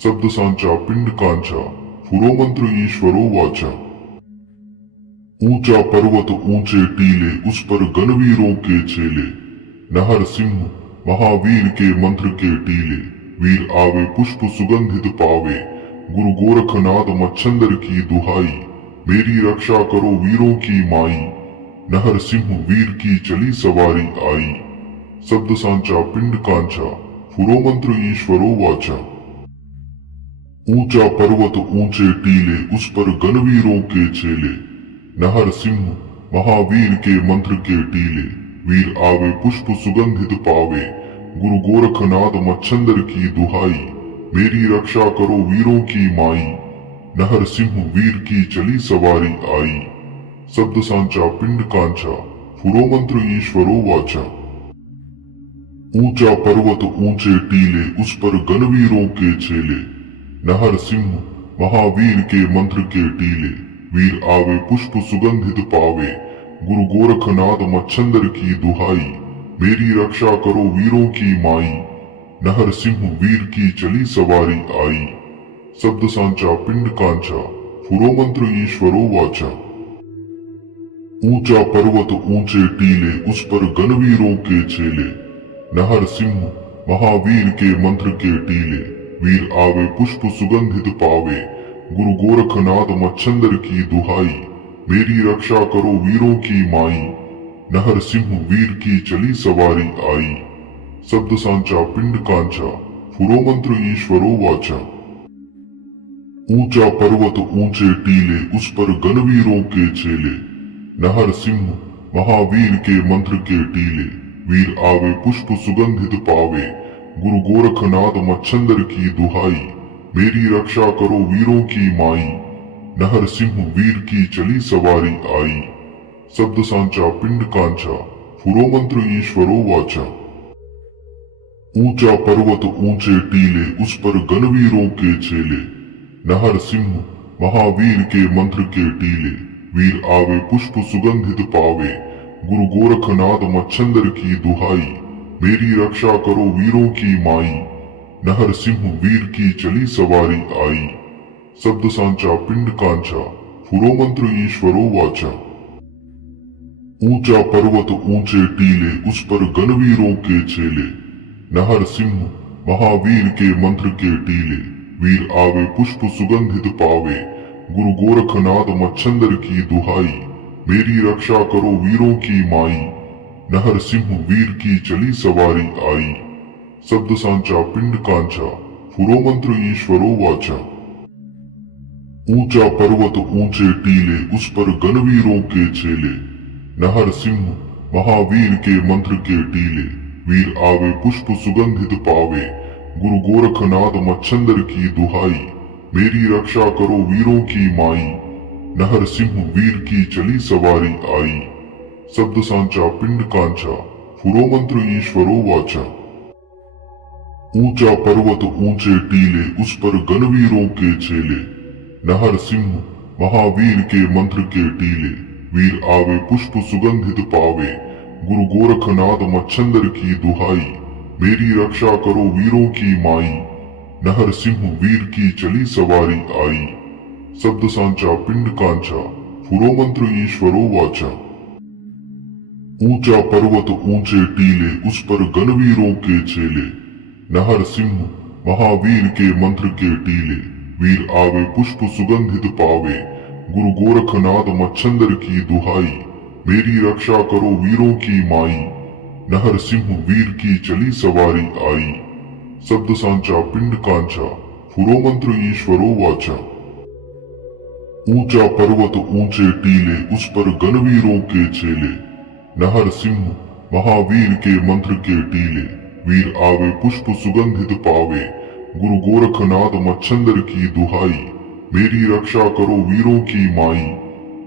शब्द सांचा पिंड कांचा, पुरोमंत्र ईश्वरो वाचा। ऊंचा पर्वत ऊंचे टीले, उस पर गणवीरों के चेले, नहर सिंह महावीर के मंत्र के टीले, वीर आवे पुष्प सुगंधित पावे, गुरु गोरखनाथ मच्छंदर की दुहाई, मेरी रक्षा करो वीरों की माई, नहर सिंह वीर की चली सवारी आई, शब्द सांचा पिंड कांचा, पुरोमंत्र ईश्वरो वाचा। ऊंचा पर्वत ऊंचे टीले, उस पर गणवीरों के चेले, नहर सिंह महावीर के मंत्र के टीले, वीर आवे पुष्प सुगंधित पावे, गुरु गोरखनाथ मच्छंदर की दुहाई, मेरी रक्षा करो वीरों की माई, नहर सिंह वीर की चली सवारी आई, शब्द सांचा पिंड कांचा, पुरोमंत्र ईश्वरो वाचा। ऊंचा पर्वत ऊंचे टीले, उस पर गणवीरों के चेले, नहर सिंह महावीर के मंत्र के टीले, वीर आवे पुष्प सुगंधित पावे, गुरु गोरखनाथ मच्छंदर की दुहाई, मेरी रक्षा करो वीरों की माई, नहर सिंह वीर की चली सवारी आई, शब्द सांचा पिंड कांचा, पुरोमंत्र ईश्वरो वाचा। ऊंचा पर्वत ऊंचे टीले, उस पर गणवीरों के चेले, नहर सिंह महावीर के मंत्र के टीले, वीर आवे पुष्प सुगंधित पावे, गुरु गोरखनाथ मच्छंदर की दुहाई, मेरी रक्षा करो वीरों की माई, नहर सिंह वीर की चली सवारी आई, शब्द सांचा पिंड कांचा, पुरोमंत्र ईश्वरो वाचा। ऊंचा पर्वत ऊंचे टीले, उस पर गणवीरों के चेले, नहर सिंह महावीर के मंत्र के टीले, वीर आवे पुष्प सुगंधित पावे, गुरु गोरखनाथ मच्छंदर की दुहाई, मेरी रक्षा करो वीरों की माई, नहर सिंह वीर की चली सवारी आई, शब्द सांचा पिंड कांचा, पुरोमंत्र ईश्वरो वाचा। ऊंचा पर्वत ऊंचे टीले, उस पर गणवीरों के चेले, नहर सिंह महावीर के मंत्र के टीले, वीर आवे पुष्प सुगंधित पावे, गुरु गोरखनाथ मच्छंदर की दुहाई, मेरी रक्षा करो वीरों की माई, नहर सिंह वीर की चली सवारी आई, शब्द सांचा पिंड कांचा, पुरोमंत्र ईश्वरो वाचा। ऊंचा पर्वत ऊंचे टीले, उस पर गणवीरों के चेले, नहर सिंह महावीर के मंत्र के टीले, वीर आवे पुष्प सुगंधित पावे, गुरु गोरखनाथ मच्छंदर की दुहाई, मेरी रक्षा करो वीरों की माई, नहर सिंह वीर की चली सवारी आई, शब्द सांचा पिंड कांचा, पुरोमंत्र ईश्वरो वाचा। ऊंचा पर्वत ऊंचे टीले, उस पर गणवीरों के चेले, नहर सिंह महावीर के मंत्र के टीले, वीर आवे पुष्प सुगंधित पावे, गुरु गोरखनाथ मच्छंदर की दुहाई, मेरी रक्षा करो वीरों की माई, नहरसिंह वीर की चली सवारी आई। शब्द सांचा पिंड कांचा, फुरो मंत्र ईश्वरो वाचा। ऊंचा पर्वत ऊंचे टीले, उस पर गणवीरों के छेले। नहरसिंह महावीर के मंत्र के टीले, वीर आवे पुष्प सुगंधित पावे। गुरु गोरखनाथ मच्छंदर की दुहाई, मेरी रक्षा करो वीरों की माई। नहरसिंह वीर की चली सवारी आई। शब्द सांचा पिंड कांचा, फुरो मंत्र ईश्वरो वाचा। ऊंचा पर्वत ऊंचे टीले, उस पर गणवीरों के छेले। नहरसिंह महावीर के मंत्र के टीले, वीर आवे पुष्प सुगंधित पावे। गुरु गोरखनाथ मच्छंदर की दुहाई, मेरी रक्षा करो वीरों की माई। नहरसिंह वीर की चली सवारी आई। शब्द सांचा पिंड कांचा, फुरो मंत्र ईश्वरो वाचा। ऊंचा पर्वत ऊंचे टीले, उस पर गणवीरों के छेले। नहरसिंह महावीर के मंत्र के टीले, वीर आवे पुष्प सुगंधित पावे। गुरु गोरखनाथ मच्छंदर की दुहाई, मेरी रक्षा करो वीरों की माई।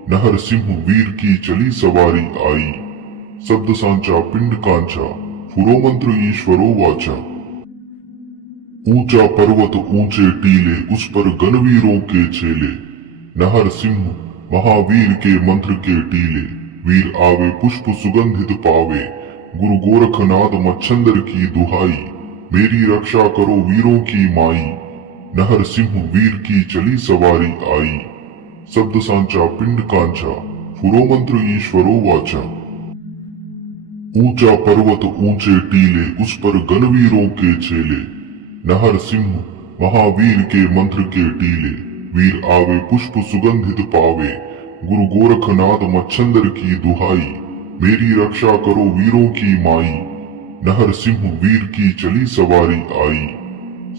नहरसिंह वीर की चली सवारी आई। शब्द सांचा पिंड कांचा, फुरो मंत्र ईश्वरो वाचा। ऊंचा पर्वत ऊंचे टीले, उस पर गणवीरों के छेले। नहरसिंह महावीर के मंत्र के टीले, वीर आवे पुष्प सुगंधित पावे। गुरु गोरखनाथ मच्छंदर की दुहाई, मेरी रक्षा करो वीरों की माई। नहरसिंह वीर की चली सवारी आई। शब्द सांचा पिंड कांचा, फुरो मंत्र ईश्वरो वाचा। ऊंचा पर्वत ऊंचे टीले, उस पर गणवीरों के छेले। नहरसिंह महावीर के मंत्र के टीले, वीर आवे पुष्प सुगंधित पावे। गुरु गोरखनाथ मच्छंदर की दुहाई, मेरी रक्षा करो वीरों की माई। नहरसिंह वीर की चली सवारी आई।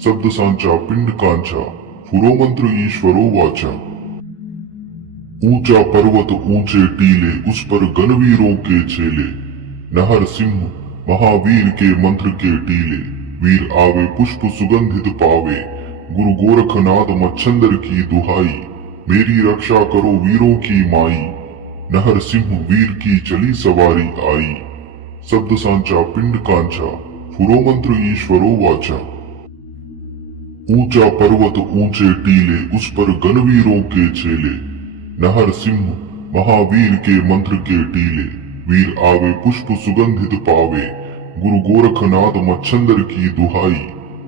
शब्द सांचा पिंड कांचा, फुरो मंत्र ईश्वरो वाचा। ऊंचा पर्वत ऊंचे टीले, उस पर गणवीरों के छेले। नहरसिंह महावीर के मंत्र के टीले, वीर आवे पुष्प सुगंधित पावे। गुरु गोरखनाथ मच्छंदर की दुहाई, मेरी रक्षा करो वीरों की माई। नहरसिंह वीर की चली सवारी आई। शब्द सांचा पिंड कांचा, फुरो मंत्र ईश्वरो वाचा। ऊंचा पर्वत ऊंचे टीले, उस पर गणवीरों के छेले। नहरसिंह महावीर के मंत्र के टीले, वीर आवे पुष्प सुगंधित पावे। गुरु गोरखनाथ मच्छंदर की दुहाई,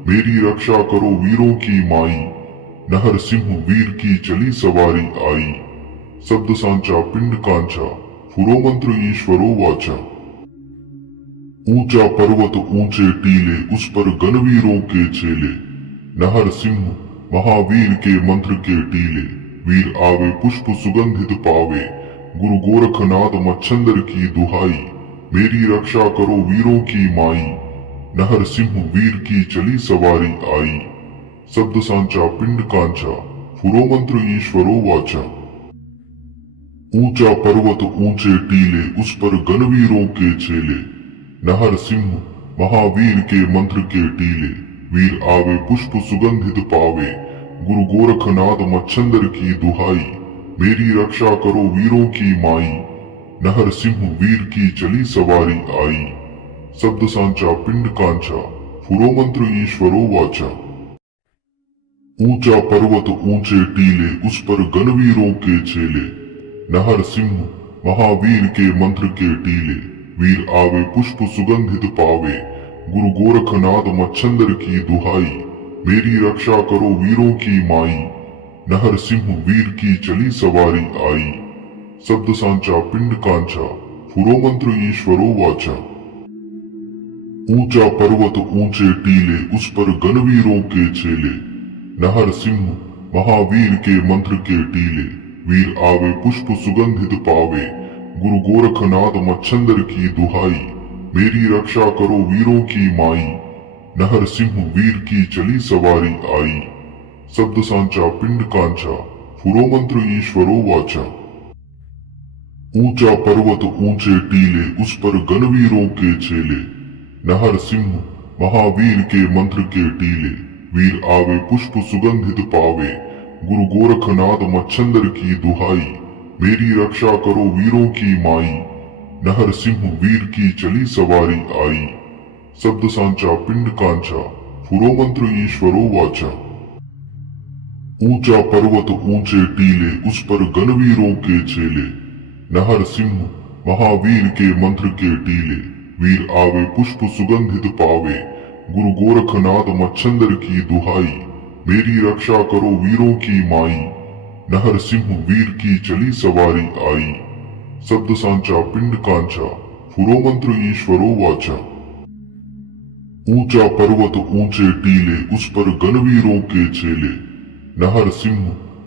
मेरी रक्षा करो वीरों की माई। नहरसिंह वीर की चली सवारी आई। शब्द सांचा पिंड कांचा, फुरो मंत्र ईश्वरो वाचा। ऊंचा पर्वत ऊंचे टीले, उस पर गणवीरों के छेले। नहरसिंह महावीर के मंत्र के टीले, वीर आवे पुष्प सुगंधित पावे। गुरु गोरखनाथ मच्छंदर की दुहाई, मेरी रक्षा करो वीरों की माई। नहरसिंह वीर की चली सवारी आई। शब्द सांचा पिंड कांचा, फुरो मंत्र ईश्वरो वाचा। ऊंचा पर्वत ऊंचे टीले, उस पर गणवीरों के छेले। नहरसिंह महावीर के मंत्र के टीले, वीर आवे पुष्प सुगंधित पावे। गुरु गोरखनाथ मच्छंदर की दुहाई, मेरी रक्षा करो वीरों की माई। नहरसिंह वीर की चली सवारी आई। शब्द सांचा पिंड कांचा, फुरो मंत्र ईश्वरो वाचा। ऊंचा पर्वत ऊंचे टीले, उस पर गणवीरों के छेले। नहरसिंह महावीर के मंत्र के टीले, वीर आवे पुष्प सुगंधित पावे। गुरु गोरखनाथ मच्छंदर की दुहाई, मेरी रक्षा करो वीरों की माई। नहरसिंह वीर की चली सवारी आई। शब्द सांचा पिंड कांचा, फुरो मंत्र ईश्वरो वाचा। ऊंचा पर्वत ऊंचे टीले, उस पर गणवीरों के छेले। नहरसिंह महावीर के मंत्र के टीले, वीर आवे पुष्प सुगंधित पावे। गुरु गोरखनाथ मच्छंदर की दुहाई, मेरी रक्षा करो वीरों की माई। नहरसिंह वीर की चली सवारी आई। शब्द सांचा पिंड कांचा, फुरो मंत्र ईश्वरो वाचा। ऊंचा पर्वत ऊंचे टीले, उस पर गणवीरों के छेले। नहरसिंह महावीर के मंत्र के टीले, वीर आवे पुष्प सुगंधित पावे। गुरु गोरखनाथ मच्छंदर की दुहाई, मेरी रक्षा करो वीरों की माई। नहर सिंह वीर की चली सवारी आई, शब्द सांचा पिंड कांचा, फुरो मंत्र ईश्वरो वाचा। ऊंचा पर्वत ऊंचे टीले, उस पर गणवीरों के छेले। नहर सिंह महावीर के मंत्र के टीले, वीर आवे पुष्प सुगंधित पावे। गुरु गोरखनाथ मच्छंदर की दुहाई, मेरी रक्षा करो वीरों की माई। नहर सिंह वीर की चली सवारी आई, शब्द सांचा पिंड कांचा, फुरो मंत्र ईश्वरो वाचा। ऊंचा पर्वत ऊंचे टीले, उस पर गणवीरों के छेले। नहर सिंह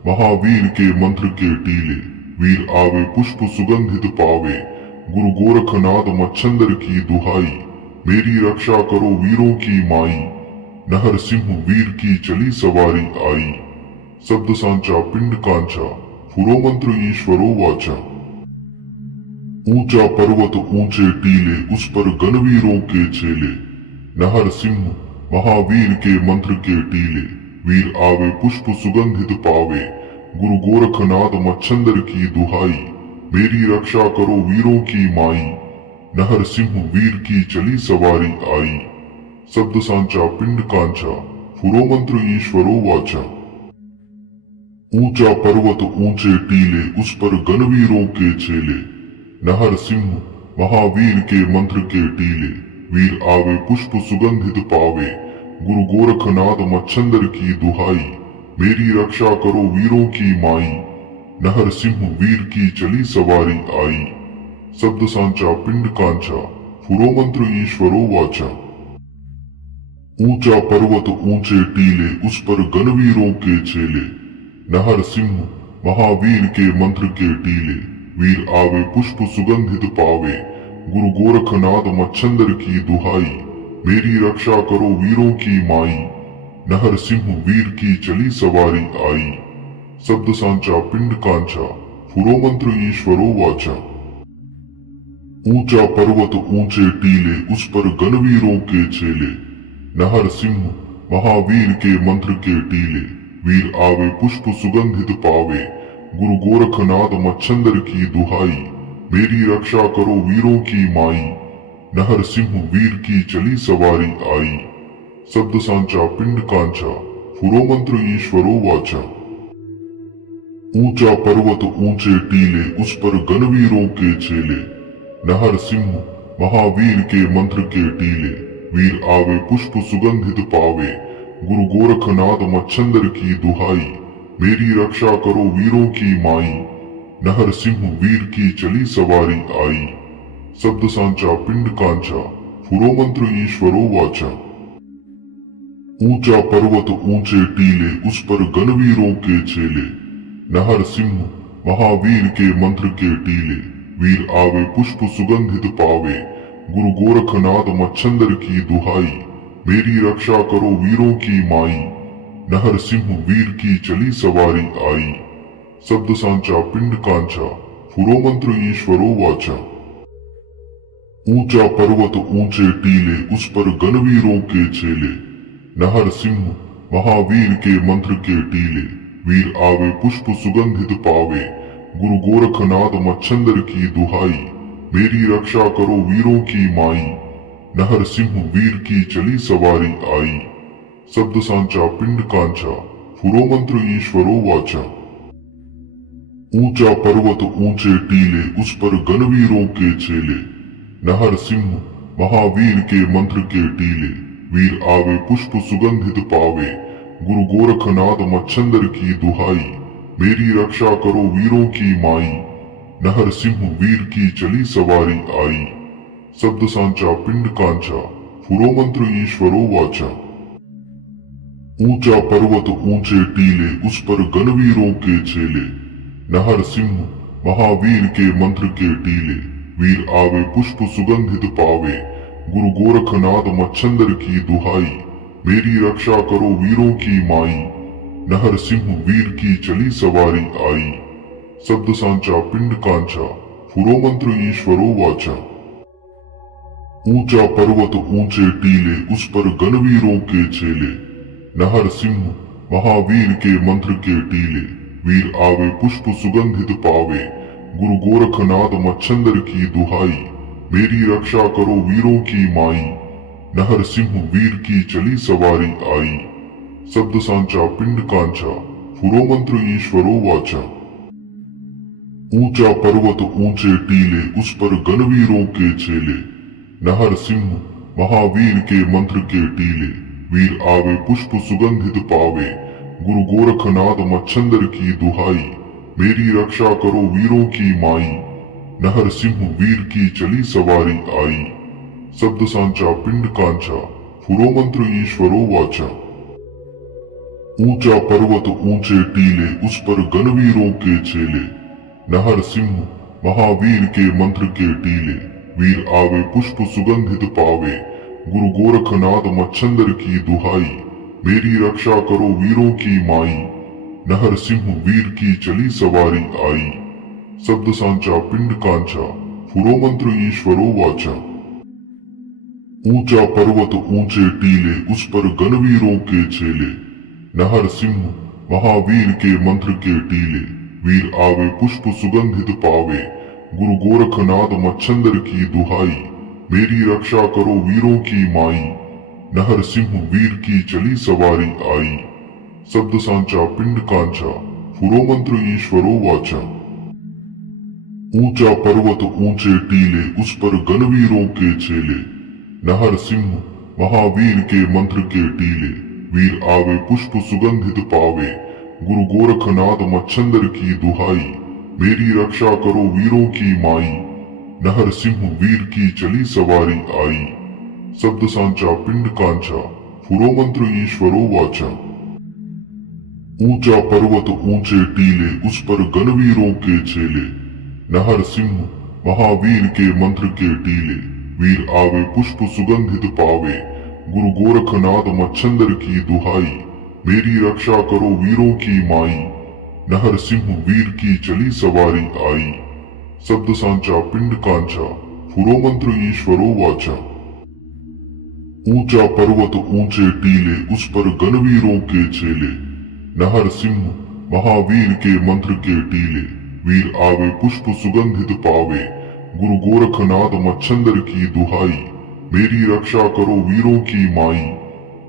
महावीर के मंत्र के टीले, वीर आवे पुष्प सुगंधित पावे। गुरु गोरखनाथ मच्छंदर की दुहाई, मेरी रक्षा करो वीरों की माई। नहर सिंह वीर की चली सवारी आई, शब्द सांचा पिंड कांचा, फुरो मंत्र ईश्वरो वाचा। ऊंचा पर्वत ऊंचे टीले, उस पर गणवीरों के छेले। नहर सिंह महावीर के मंत्र के टीले, वीर आवे पुष्प सुगंधित पावे। गुरु गोरखनाथ मच्छंदर की दुहाई, मेरी रक्षा करो वीरों की माई। नहर सिंह वीर की चली सवारी आई, शब्द सांचा पिंड कांचा, फुरो मंत्र ईश्वरो वाचा। ऊंचा पर्वत ऊंचे टीले, उस पर गणवीरों के छेले। नहर सिंह महावीर के मंत्र के टीले, वीर आवे पुष्प सुगंधित पावे। गुरु गोरखनाथ मच्छंदर की दुहाई, मेरी रक्षा करो वीरों की माई। नहर सिंह वीर की चली सवारी आई, शब्द सांचा पिंड कांचा, फुरो मंत्र ईश्वरो वाचा। ऊंचा पर्वत ऊंचे टीले, उस पर गणवीरों के छेले। नहर सिंह महावीर के मंत्र के टीले, वीर आवे पुष्प सुगंधित पावे। गुरु गोरखनाथ मच्छंदर की दुहाई, मेरी रक्षा करो वीरों की माई। नहर सिंह वीर की चली सवारी आई, शब्द सांचा पिंड कांचा, फुरो मंत्र ईश्वरो वाचा। ऊंचा पर्वत ऊंचे टीले, उस पर गणवीरों के छेले। नहर सिंह महावीर के मंत्र के टीले, वीर आवे पुष्प सुगंधित पावे। गुरु गोरखनाथ मच्छंदर की दुहाई, मेरी रक्षा करो वीरों की माई। नहर सिंह वीर की चली सवारी आई, शब्द सांचा पिंड कांचा, फुरो मंत्र ईश्वरो वाचा। ऊंचा पर्वत ऊंचे टीले, उस पर गणवीरों के छेले। नहर सिंह महावीर के मंत्र के टीले, वीर आवे पुष्प सुगंधित पावे। गुरु गोरखनाथ मच्छंदर की दुहाई, मेरी रक्षा करो वीरों की माई। नहर सिंह वीर की चली सवारी आई, शब्द सांचा पिंड कांचा, फुरो मंत्र ईश्वरो वाचा। ऊंचा पर्वत ऊंचे टीले, उस पर गणवीरों के छेले। नहर सिंह महावीर के मंत्र के टीले, वीर आवे पुष्प सुगंधित पावे। गुरु गोरखनाथ मच्छंदर की दुहाई, मेरी रक्षा करो वीरों की माई। नहर सिंह वीर की चली सवारी आई, शब्द सांचा पिंड कांचा, फुरो मंत्र ईश्वरो वाचा। ऊंचा पर्वत ऊंचे टीले, उस पर गणवीरों के छेले। नहर सिंह महावीर के मंत्र के टीले, वीर आवे पुष्प सुगंधित पावे। गुरु गोरखनाथ मच्छंदर की दुहाई, मेरी रक्षा करो वीरों की माई। नहर सिंह वीर की चली सवारी आई, शब्द सांचा पिंड कांचा, फुरो मंत्र ईश्वरो वाचा। ऊंचा पर्वत ऊंचे टीले, उस पर गणवीरों के छेले। नहर सिंह महावीर के मंत्र के टीले, वीर आवे पुष्प सुगंधित पावे। गुरु गोरखनाथ मच्छंदर की दुहाई, मेरी रक्षा करो वीरों की माई। नहर सिंह वीर की चली सवारी आई, शब्द सांचा पिंड कांचा, फुरो मंत्र ईश्वरो वाचा। ऊंचा पर्वत ऊंचे टीले, उस पर गणवीरों के छेले। नहर सिंह महावीर के मंत्र के टीले, वीर आवे पुष्प सुगंधित पावे। गुरु गोरखनाथ मच्छंदर की दुहाई, मेरी रक्षा करो वीरों की माई। नहर सिंह वीर की चली सवारी आई, शब्द सांचा पिंड कांचा, फुरो मंत्र ईश्वरो वाचा। ऊंचा पर्वत ऊंचे टीले, उस पर गणवीरों के छेले। नहर सिंह महावीर के मंत्र के टीले, वीर आवे पुष्प सुगंधित पावे। गुरु गोरखनाथ मच्छंदर की दुहाई, मेरी रक्षा करो वीरों की माई। नहर सिंह वीर की चली सवारी आई, शब्द सांचा पिंड कांचा, फुरो मंत्र ईश्वरो वाचा। ऊंचा पर्वत ऊंचे टीले, उस पर गणवीरों के छेले। नहर सिंह महावीर के मंत्र के टीले, वीर आवे पुष्प सुगंधित पावे। गुरु गोरखनाथ मच्छंदर की दुहाई, मेरी रक्षा करो वीरों की माई। नहर सिंह वीर की चली सवारी आई, शब्द सांचा पिंड कांचा, फुरो मंत्र ईश्वरो वाचा। ऊंचा पर्वत ऊंचे टीले, उस पर गणवीरों के छेले। नहर सिंह महावीर के मंत्र के टीले, वीर आवे पुष्प सुगंधित पावे। गुरु गोरखनाथ मच्छंदर की दुहाई, मेरी रक्षा करो वीरों की माई। नहर सिंह वीर की चली सवारी आई, शब्द सांचा पिंड कांचा, फुरो मंत्र ईश्वरो वाचा। ऊंचा पर्वत ऊंचे टीले, उस पर गणवीरों के छेले। नहर सिंह महावीर के मंत्र के टीले, वीर आवे पुष्प सुगंधित पावे। गुरु गोरखनाथ मच्छंदर की दुहाई, मेरी रक्षा करो वीरों की माई। नहर सिंह वीर की चली सवारी आई, शब्द सांचा पिंड कांचा, फुरो मंत्र ईश्वरो वाचा। ऊंचा पर्वत ऊंचे टीले, उस पर गणवीरों के छेले। नहर सिंह महावीर के मंत्र के टीले, वीर आवे पुष्प सुगंधित पावे। गुरु गोरखनाथ मच्छंदर की दुहाई, मेरी रक्षा करो वीरों की माई। नहर सिंह वीर की चली सवारी आई, शब्द सांचा पिंड कांचा, फुरो मंत्र ईश्वरो वाचा। ऊंचा पर्वत ऊंचे टीले, उस पर गणवीरों के छेले। नहर सिंह महावीर के मंत्र के टीले, वीर आवे पुष्प सुगंधित पावे। गुरु गोरखनाथ मच्छंदर की दुहाई, मेरी रक्षा करो वीरों की माई। नहर सिंह वीर की चली सवारी आई, शब्द सांचा पिंड कांचा, फुरो मंत्र ईश्वरो वाचा। ऊंचा पर्वत ऊंचे टीले, उस पर गणवीरों के छेले। नहर सिंह महावीर के मंत्र के टीले, वीर आवे पुष्प सुगंधित पावे। गुरु गोरखनाथ मच्छंदर की दुहाई, मेरी रक्षा करो वीरों की माई।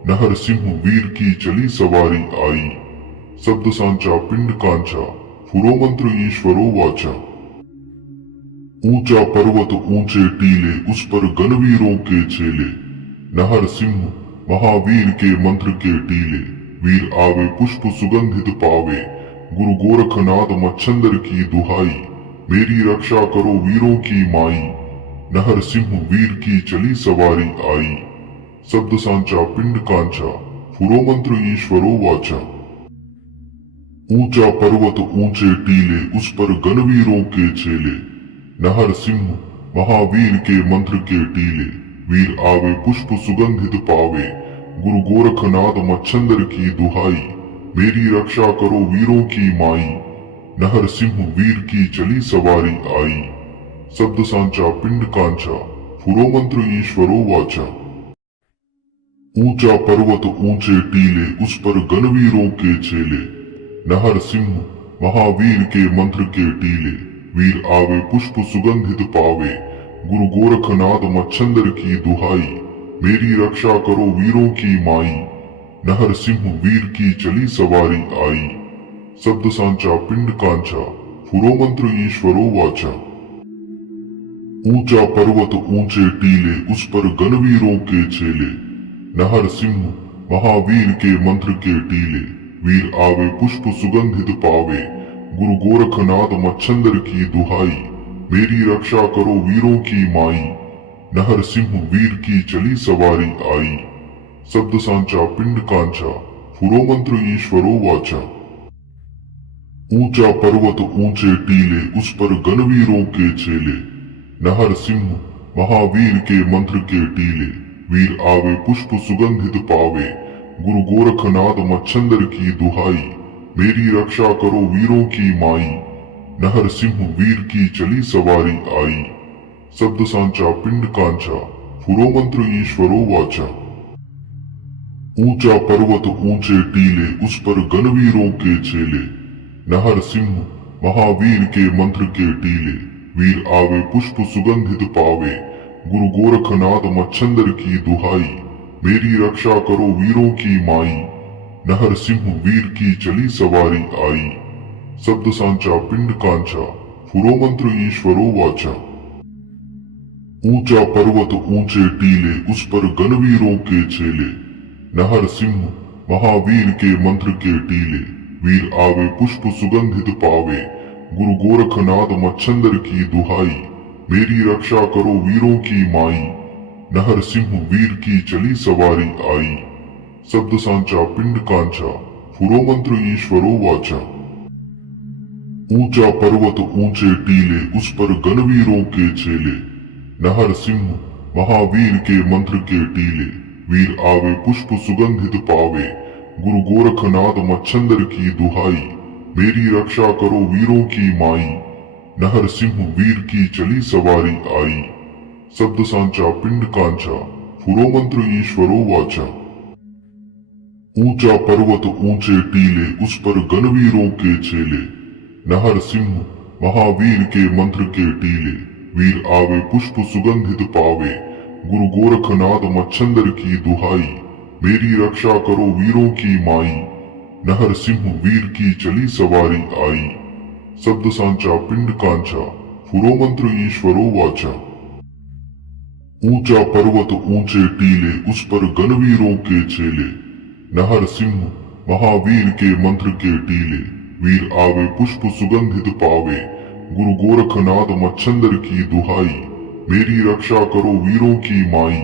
नहर सिंह वीर की चली सवारी आई, शब्द सांचा पिंड कांचा, फुरो मंत्र ईश्वरो वाचा। ऊंचा पर्वत ऊंचे टीले, उस पर गणवीरों के छेले। नहर सिंह महावीर के मंत्र के टीले, वीर आवे पुष्प सुगंधित पावे। गुरु गोरखनाथ मच्छंदर की दुहाई, मेरी रक्षा करो वीरों की माई। नहर सिंह वीर की चली सवारी आई, शब्द सांचा पिंड कांचा, फुरो मंत्र ईश्वरो वाचा। ऊंचा पर्वत ऊंचे टीले, उस पर गणवीरों के छेले। नहर सिंह महावीर के मंत्र के टीले, वीर आवे पुष्प सुगंधित पावे। गुरु गोरखनाथ मच्छंदर की दुहाई, मेरी रक्षा करो वीरों की माई। नहर सिंह वीर की चली सवारी आई, शब्द सांचा पिंड कांचा, फुरो मंत्र ईश्वरो वाचा। ऊंचा पर्वत ऊंचे टीले, उस पर गणवीरों के छेले। नहर सिंह महावीर के मंत्र के टीले, वीर आवे पुष्प सुगंधित पावे। गुरु गोरखनाथ मच्छंदर की दुहाई, मेरी रक्षा करो वीरों की माई। नहर सिंह वीर की चली सवारी आई, शब्द सांचा पिंड कांचा, फुरो मंत्र ईश्वरो वाचा। ऊंचा पर्वत ऊंचे टीले, उस पर गणवीरों के छेले। नहर सिंह महावीर के मंत्र के टीले, वीर आवे पुष्प सुगंधित पावे। गुरु गोरखनाथ मच्छंदर की दुहाई, मेरी रक्षा करो वीरों की माई। नहर सिंह वीर की चली सवारी आई, शब्द सांचा पिंड कांचा, फुरो मंत्र ईश्वरो वाचा। ऊंचा पर्वत ऊंचे टीले, उस पर गणवीरों के छेले। नहर सिंह महावीर के मंत्र के टीले, वीर आवे पुष्प सुगंधित पावे। गुरु गोरखनाथ मच्छंदर की दुहाई, मेरी रक्षा करो वीरों की माई। नहर सिंह वीर की चली सवारी आई, शब्द सांचा पिंड कांचा, फुरो मंत्र ईश्वरो वाचा। ऊंचा पर्वत ऊंचे टीले, उस पर गणवीरों के चेले। नहर सिंह महावीर के मंत्र के टीले, वीर आवे पुष्प सुगंधित पावे। गुरु गोरखनाथ मच्छंदर की दुहाई, मेरी रक्षा करो वीरों की माई। नहर सिंह वीर की चली सवारी आई, शब्द सांचा पिंड कांचा, फुरो मंत्र ईश्वरो वाचा। ऊंचा पर्वत ऊंचे टीले, उस पर गणवीरों के चेले। नहर सिंह महावीर के मंत्र के टीले, वीर आवे पुष्प सुगंधित पावे। गुरु गोरखनाथ मच्छंदर की दुहाई, मेरी रक्षा करो वीरों की माई। नहर सिंह वीर की चली सवारी आई, शब्द सांचा पिंड कांचा, फुरो मंत्र ईश्वरो वाचा। ऊंचा पर्वत ऊंचे टीले, उस पर गणवीरों के चेले। नहर सिंह महावीर के मंत्र के टीले, वीर आवे पुष्प सुगंधित पावे। गुरु गोरखनाथ मच्छंदर की दुहाई, मेरी रक्षा करो वीरों की माई। नहर सिंह वीर की चली सवारी आई, शब्द सांचा पिंड कांचा, फुरो मंत्र ईश्वरो वाचा। ऊंचा पर्वत ऊंचे टीले, उस पर गणवीरों के चेले। नहर सिंह महावीर के मंत्र के टीले, वीर आवे पुष्प सुगंधित पावे। गुरु गोरखनाथ मच्छंदर की दुहाई, मेरी रक्षा करो वीरों की माई। नहर सिंह वीर की चली सवारी आई, शब्द सांचा पिंड कांचा, फुरो मंत्र ईश्वरो वाचा। ऊंचा पर्वत ऊंचे टीले, उस पर गणवीरों के चेले। नहर सिंह महावीर के मंत्र के टीले, वीर आवे पुष्प सुगंधित पावे। गुरु गोरखनाथ मच्छंदर की दुहाई, मेरी रक्षा करो वीरों की माई।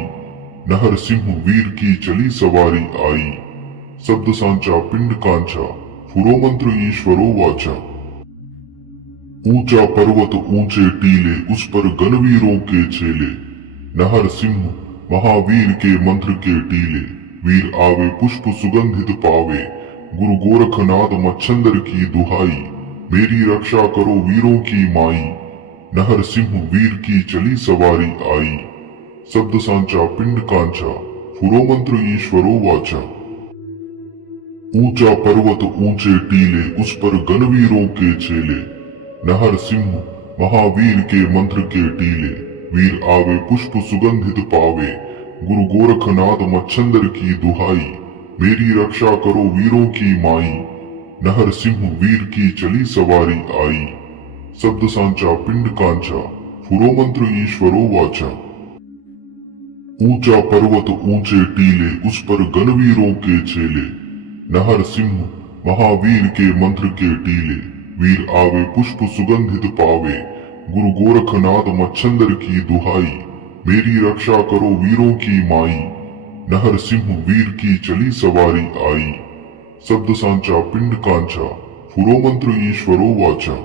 नहर सिंह वीर की चली सवारी आई, शब्द सांचा पिंड कांचा, फुरो मंत्र ईश्वरो वाचा। ऊंचा पर्वत ऊंचे टीले, उस पर गणवीरों के चेले। नहर सिंह महावीर के मंत्र के टीले, वीर आवे पुष्प सुगंधित पावे। गुरु गोरखनाथ मच्छंदर की दुहाई, मेरी रक्षा करो वीरों की माई। नहर सिंह वीर की चली सवारी आई, शब्द सांचा पिंड कांचा, फुरो मंत्र ईश्वरो वाचा। ऊंचा पर्वत ऊंचे टीले, उस पर गणवीरों के चेले। नहर सिंह महावीर के मंत्र के टीले, वीर आवे पुष्प सुगंधित पावे। गुरु गोरखनाथ मच्छंदर की दुहाई, मेरी रक्षा करो वीरों की माई। नहर सिंह वीर की चली सवारी आई, शब्द सांचा पिंड कांचा, फुरो मंत्र ईश्वरो वाचा। ऊंचा पर्वत ऊंचे टीले, उस पर गणवीरों के चेले। नहर सिंह महावीर के मंत्र के टीले, वीर आवे पुष्प सुगंधित पावे। गुरु गोरखनाथ मच्छंदर की दुहाई, मेरी रक्षा करो वीरों की माई। नहर सिंह वीर की चली सवारी आई, शब्द सांचा पिंड कांचा, फुरो मंत्र ईश्वरो वाचा।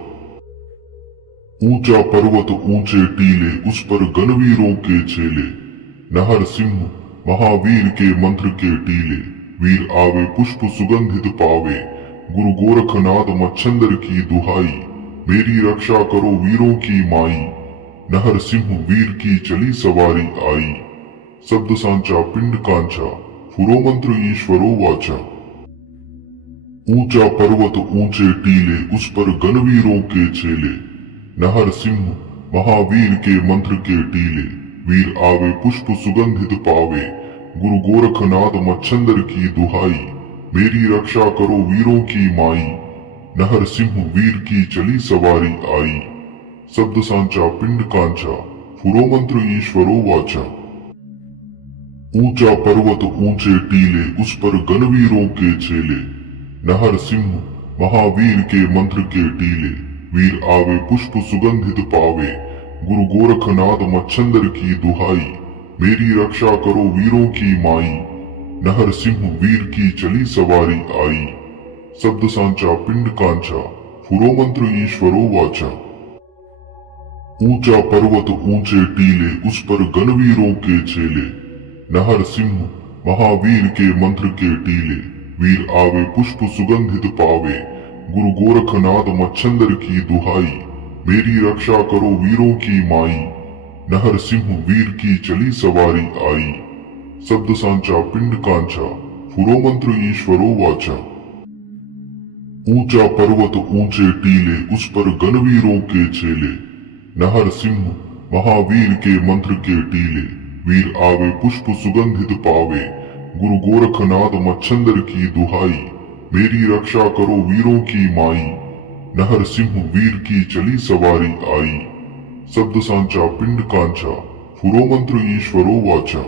ऊंचा पर्वत ऊंचे टीले, उस पर गणवीरों के चेले। नहर सिंह महावीर के मंत्र के टीले, वीर आवे पुष्प सुगंधित पावे। गुरु गोरखनाथ मच्छंदर की दुहाई, मेरी रक्षा करो वीरों की माई। नहर सिंह वीर की चली सवारी आई, शब्द सांचा पिंड कांचा, फुरो मंत्र ईश्वरो वाचा। ऊंचा पर्वत ऊंचे टीले, उस पर गणवीरों के चेले। नहर सिंह महावीर के मंत्र के टीले, वीर आवे पुष्प सुगंधित पावे। गुरु गोरखनाथ मच्छंदर की दुहाई, मेरी रक्षा करो वीरों की माई। नहर सिंह वीर की चली सवारी आई, शब्द सांचा पिंड कांचा, फुरो मंत्र ईश्वरो वाचा। ऊंचा पर्वत ऊंचे टीले, उस पर गणवीरों के चेले। नहर सिंह महावीर के मंत्र के टीले, वीर आवे पुष्प सुगंधित पावे। गुरु गोरखनाथ मच्छंदर की दुहाई, मेरी रक्षा करो वीरों की माई। नहर सिंह वीर की चली सवारी आई, शब्द सांचा पिंड कांचा, फुरो मंत्र ईश्वरो वाचा। ऊंचा पर्वत ऊंचे टीले, उस पर गणवीरों के चेले। नहर सिंह महावीर के मंत्र के टीले, वीर आवे पुष्प सुगंधित पावे। गुरु गोरखनाथ मच्छंदर की दुहाई, मेरी रक्षा करो वीरों की माई। नहर सिंह वीर की चली सवारी आई, शब्द सांचा पिंड कांचा, पुरोमंत्र ईश्वरो वाचा। ऊंचा पर्वत ऊंचे टीले, उस पर गणवीरों के चेले, नहर सिंह महावीर के मंत्र के टीले, वीर आवे पुष्प सुगंधित पावे, गुरु गोरखनाथ मच्छंदर की दुहाई, मेरी रक्षा करो वीरों की माई, नहर सिंह वीर की चली सवारी आई, शब्द सांचा पिंड कांचा, पुरोमंत्र ईश्वरो वाचा।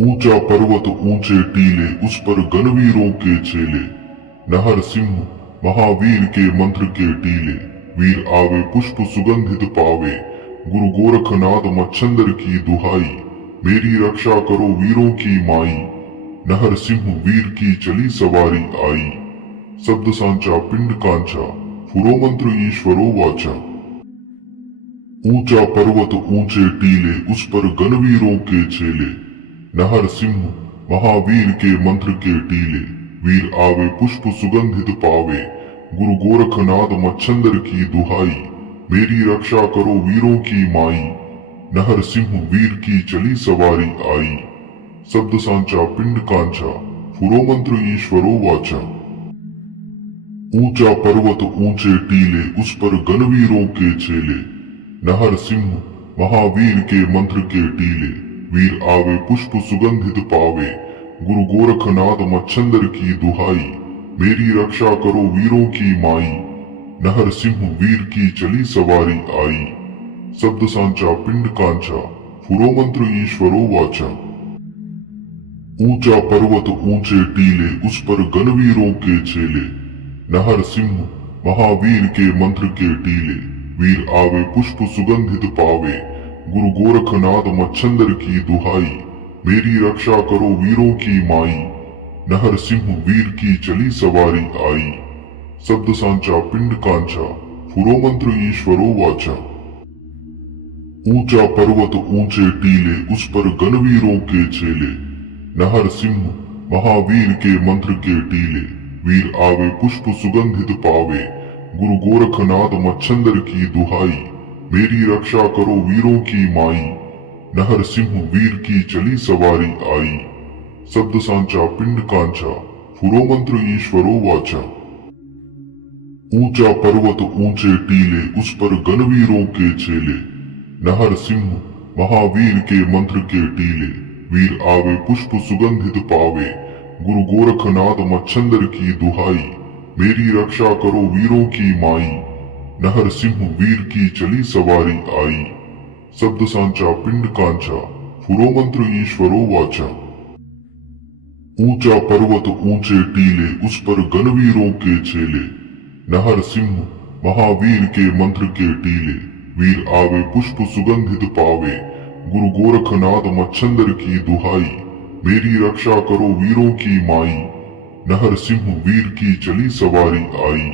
ऊंचा पर्वत ऊंचे टीले, उस पर गणवीरों के चेले, नहर सिंह महावीर के मंत्र के टीले, वीर आवे पुष्प सुगंधित पावे, गुरु गोरखनाथ मच्छंदर की दुहाई, मेरी रक्षा करो वीरों की माई, नहर सिंह वीर की चली सवारी आई, शब्द सांचा पिंड कांचा, पुरोमंत्र ईश्वरो वाचा। ऊंचा पर्वत ऊंचे टीले, उस पर गणवीरों के चेले, नहर सिंह महावीर के मंत्र के टीले, वीर आवे पुष्प सुगंधित पावे, गुरु गोरखनाथ मच्छंदर की दुहाई, मेरी रक्षा करो वीरों की माई, नहर सिंह वीर की चली सवारी आई, शब्द सांचा पिंड कांचा, पुरोमंत्र ईश्वरो वाचा। ऊंचा पर्वत ऊंचे टीले, उस पर गणवीरों के चेले, नहर सिंह महावीर के मंत्र के टीले, वीर आवे पुष्प सुगंधित पावे, गुरु गोरखनाथ मच्छंदर की दुहाई, मेरी रक्षा करो वीरों की माई, नहर सिंह वीर की चली सवारी आई, शब्द सांचा पिंड कांचा, पुरोमंत्र ईश्वरो वाचा। ऊंचा पर्वत ऊंचे टीले, उस पर गणवीरों के चेले, नहर सिंह महावीर के मंत्र के टीले, वीर आवे पुष्प सुगंधित पावे, गुरु गोरखनाथ मच्छंदर की दुहाई, मेरी रक्षा करो वीरों की माई, नहर सिंह वीर की चली सवारी आई, शब्द सांचा पिंड कांचा, पुरोमंत्र ईश्वरो वाचा। ऊंचा पर्वत ऊंचे टीले, उस पर गणवीरों के चेले, नहर सिंह महावीर के मंत्र के टीले, वीर आवे पुष्प सुगंधित पावे, गुरु गोरखनाथ मच्छंदर की दुहाई, मेरी रक्षा करो वीरों की माई, नहर सिंह वीर की चली सवारी आई, शब्द सांचा पिंड कांचा, पुरोमंत्र ईश्वरो वाचा। ऊंचा पर्वत ऊंचे टीले, उस पर गणवीरों के चेले, नहर सिंह महावीर के मंत्र के टीले, वीर आवे पुष्प सुगंधित पावे, गुरु गोरखनाथ मच्छंदर की दुहाई, मेरी रक्षा करो वीरों की माई, नहर सिंह वीर की चली सवारी, आई, शब्द सांचा पिंड कांचा, पुरोमंत्र ईश्वरो वाचा। ऊंचा पर्वत ऊंचे टीले, उस पर गणवीरों के चेले, नहर सिंह महावीर के मंत्र के टीले, वीर आवे पुष्प सुगंधित पावे, गुरु गोरखनाथ मच्छंदर की दुहाई, मेरी रक्षा करो वीरों की माई, नहर सिंह वीर की चली सवारी आई, शब्द सांचा पिंड कांचा, पुरोमंत्र ईश्वरो वाचा। ऊंचा पर्वत ऊंचे टीले, उस पर गणवीरों के चेले, नहर सिंह महावीर के मंत्र के टीले, वीर आवे पुष्प सुगंधित पावे, गुरु गोरखनाथ मच्छंदर की दुहाई, मेरी रक्षा करो वीरों की माई, नहर सिंह वीर की चली सवारी आई,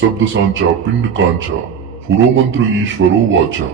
शब्द सांचा पिंड कांचा, पुरोमंत्र ईश्वरो वाचा।